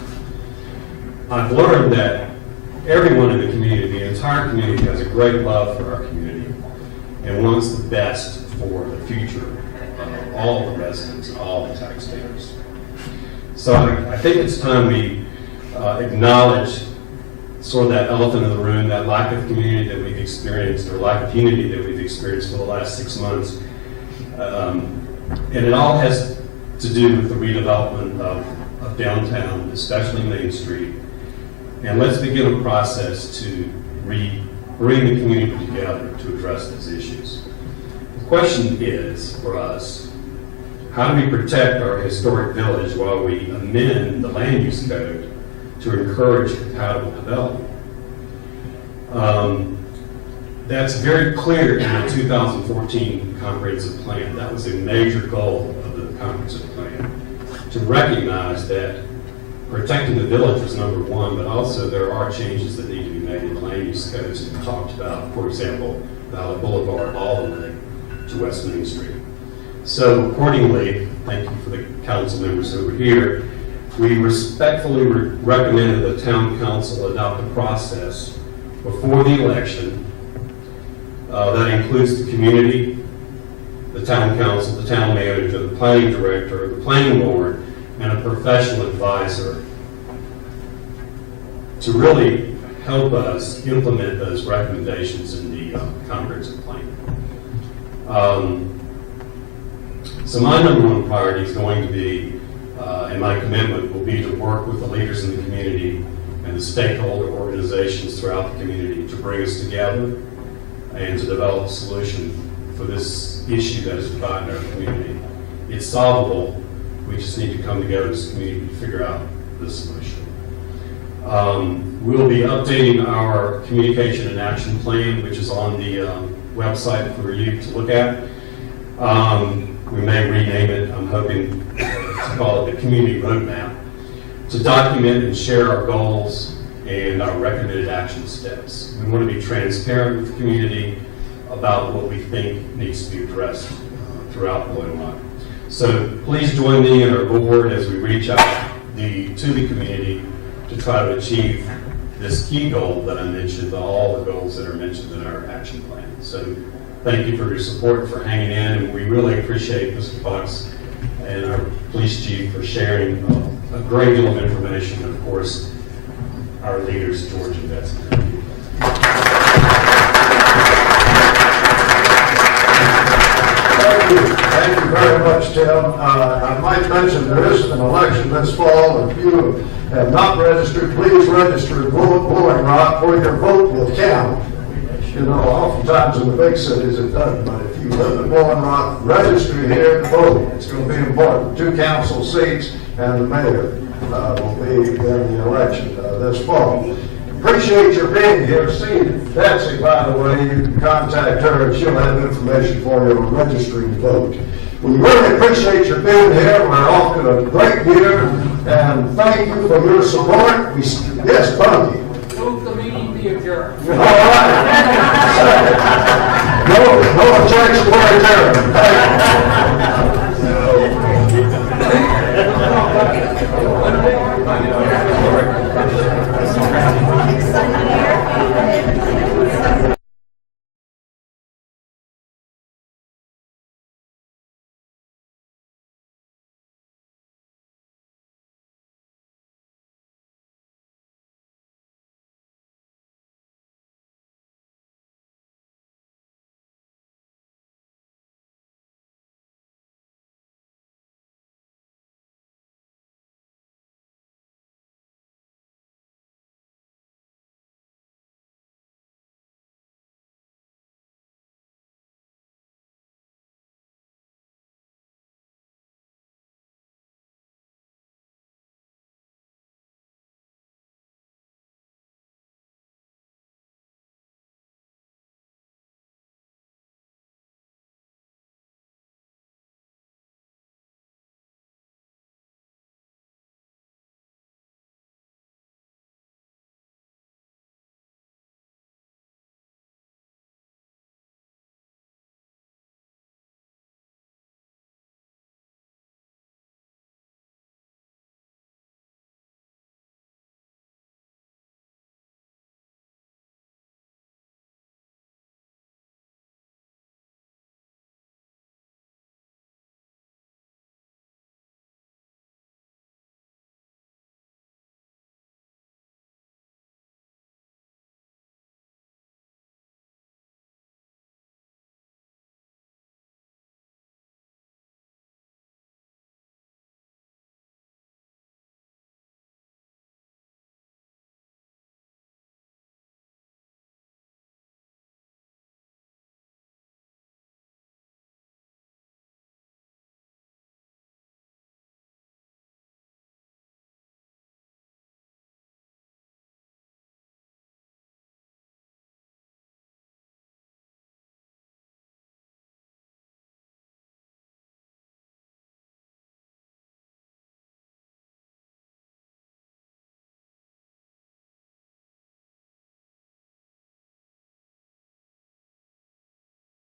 I've learned that everyone in the community, the entire community, has a great love for our community and wants the best for the future of all the residents and all the taxpayers. So I think it's time we acknowledge sort of that elephant in the room, that lack of community that we've experienced, or lack of unity that we've experienced for the last 6 months. And it all has to do with the redevelopment of downtown, especially Main Street. And let's begin a process to bring the community together to address these issues. The question is, for us, how do we protect our historic village while we amend the land use code to encourage compatible development? That's very clear in the 2014 comprehensive plan. That was a major goal of the comprehensive plan, to recognize that protecting the village was number one, but also there are changes that need to be made in land use codes that we talked about, for example, Valley Boulevard all the way to West Main Street. So accordingly, thank you for the council members over here, we respectfully recommend that the town council adopt a process before the election that includes the community, the town council, the town manager, the planning director, the planning board, and a professional advisor to really help us implement those recommendations in the comprehensive plan. So my number one priority is going to be, and my commitment will be to work with the leaders in the community and the stakeholder organizations throughout the community to bring us together and to develop a solution for this issue that is dividing our community. It's solvable. We just need to come together as a community to figure out the solution. We'll be updating our communication and action plan, which is on the website for you to look at. We may rename it, I'm hoping to call it the Community Roadmap, to document and share our goals and our recommended action steps. We want to be transparent with the community about what we think needs to be addressed throughout Blowing Rock. So please join me and our board as we reach out to the community to try to achieve this key goal that I mentioned, all the goals that are mentioned in our action plan. So thank you for your support, for hanging in, and we really appreciate Mr. Fox and our police chief for sharing a great deal of information, and of course, our leaders, George and Betsy. Thank you very much, Tim. I might mention there is an election this fall, and if you have not registered, please register at Blowing Rock, where your vote will count. You know, oftentimes in the big cities it doesn't, but if you live in Blowing Rock, register here and vote. It's going to be important. 2 council seats and the mayor will be in the election this fall. Appreciate your being here. See Betsy, by the way. You can contact her and she'll have information for you on registering to vote. We really appreciate your being here. We're off to a great year, and thank you for your support. Yes, Bundy. Move the meeting be adjourned. All right. No objection, we're adjourned. Thank you.